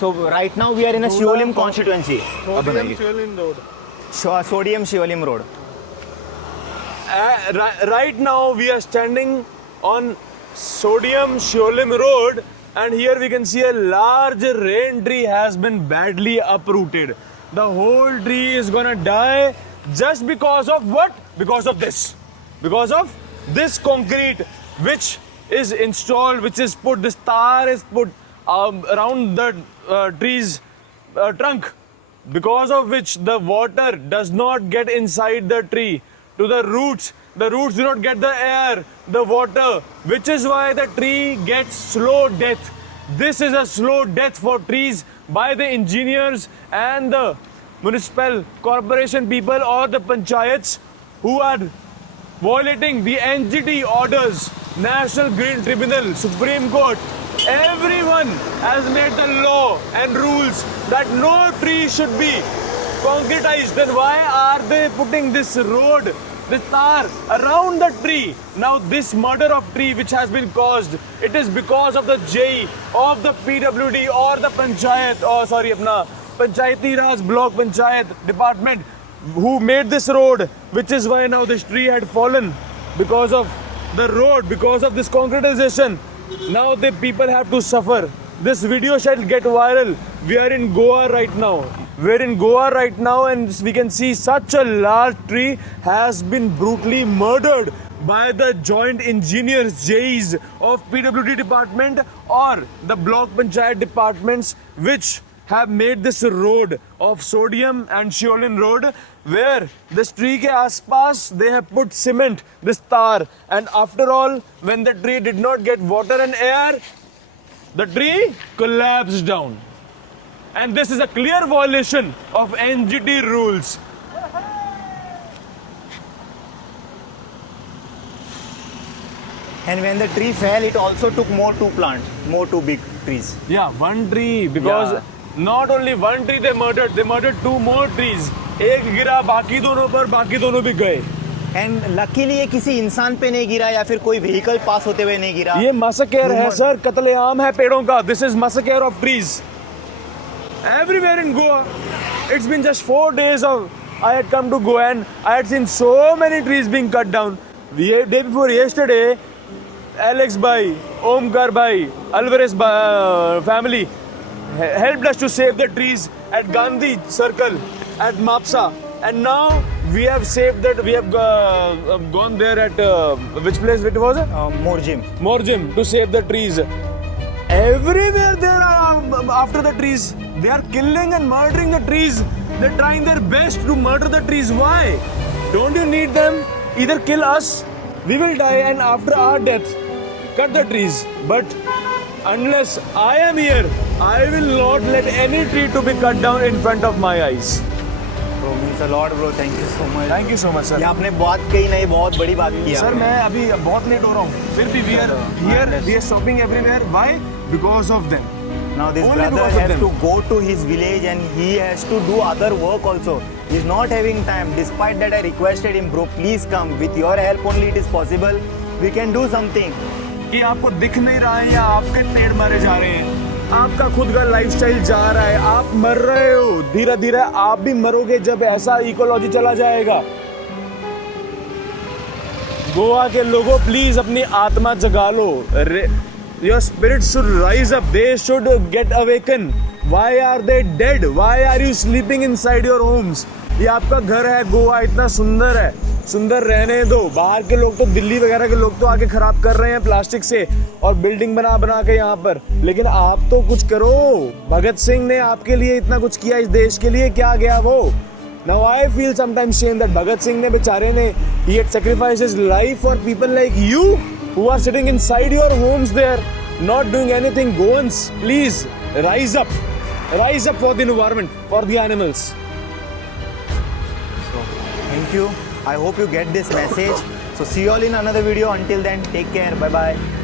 So right now we are in a Siolim constituency. सोडियम Siolim road. Right now we are standing on Sodium Shiolim Road, and here we can see a large rain tree has been badly uprooted. The whole tree is gonna die just because of what? Because of this. Because of this concrete which is installed, which is put, this tar is put around the tree's trunk, because of which the water does not get inside the tree to the roots. The roots do not get the air, the water, which is why the tree gets slow death. This is a slow death for trees by the engineers and the municipal corporation people or the panchayats who are violating the NGT orders, National Green Tribunal, Supreme Court. Everyone has made the law and rules that no tree should be concretized. Then why are they putting this road, this tar around the tree? Now this murder of tree which has been caused, it is because of the JE of the PWD or the Panchayat, or sorry, apna Panchayati Raj Block Panchayat Department who made this road, which is why now this tree had fallen because of the road, because of this concretization. Now the people have to suffer. This video shall get viral. We are in Goa right now. We're in Goa right now, and we can see such a large tree has been brutally murdered by the joint engineers, JEs of PWD department or the block panchayat departments, which have made this road of Sodium and Shiolin road, where this tree ke aspas they have put cement, this tar, and after all, when the tree did not get water and air, the tree collapsed down. And this is a clear violation of NGT rules. And when the tree fell, it also took more two big trees. Yeah, one tree, because Yeah. not only one tree they murdered two more trees. एक गिरा, बाकी दोनों पर, बाकी दोनों भी गए. And luckily ये किसी इंसान पे नहीं गिरा या फिर कोई व्हीकल पास होते हुए नहीं गिरा. ये मसकेर है सर, कत्लेआम है पेड़ों का. This is massacre of trees. Everywhere in Goa. It's been just 4 days of I had come to Goa and I had seen so many trees being cut down. Day before yesterday, Alex bhai, Omkar bhai, Alvarez family helped us to save the trees at Gandhi Circle at Mapsa. And now we have saved that. We have gone there at which place? It was it? Morjim to save the trees. Everywhere there are after the trees. They are killing and murdering the trees. They're trying their best to murder the trees. Why? Don't you need them? Either kill us, we will die, and after our death, cut the trees. But unless I am here, I will not let any tree to be cut down in front of my eyes. Bro, means a lot, bro. Thank you so much. Thank you so much, sir. ये आपने बात कही नहीं, बहुत बड़ी बात की. Sir मैं अभी बहुत लेट हो रहा हूँ. फिर भी we are here, we are stopping everywhere. Why? Because of them. Now this Only brother because of has them. to go to his village and he has to do other work also. He's not having time. Despite that, I requested him, bro, please come. With your help only it is possible. We can do something. कि आपको दिख नहीं रहा है या आपके पेड़ मारे जा रहे हैं. आपका खुद का लाइफस्टाइल जा रहा है, आप मर रहे हो, धीरे धीरे आप भी मरोगे जब ऐसा इकोलॉजी चला जाएगा। गोवा के लोगों प्लीज अपनी आत्मा जगा लो। Your spirit should rise up, they should get awaken. Why are they dead? Why are you sleeping inside your homes? ये आपका घर है, गोवा इतना सुंदर है, सुंदर रहने दो। बाहर के लोग तो, दिल्ली वगैरह के लोग तो आके खराब कर रहे हैं प्लास्टिक से और बिल्डिंग बना बना के यहाँ पर, लेकिन आप तो कुछ करो। भगत सिंह ने आपके लिए इतना कुछ किया इस देश के लिए, क्या गया वो? Now I feel sometimes shame that Bhagat Singh ने बेचारे ने, he had sacrificed his life for people like you who are sitting inside your homes there, not doing anything. Goans, please rise up for the environment, for the animals. So, thank you. I hope you get this message. So see you all in another video. Until then, take care. Bye bye.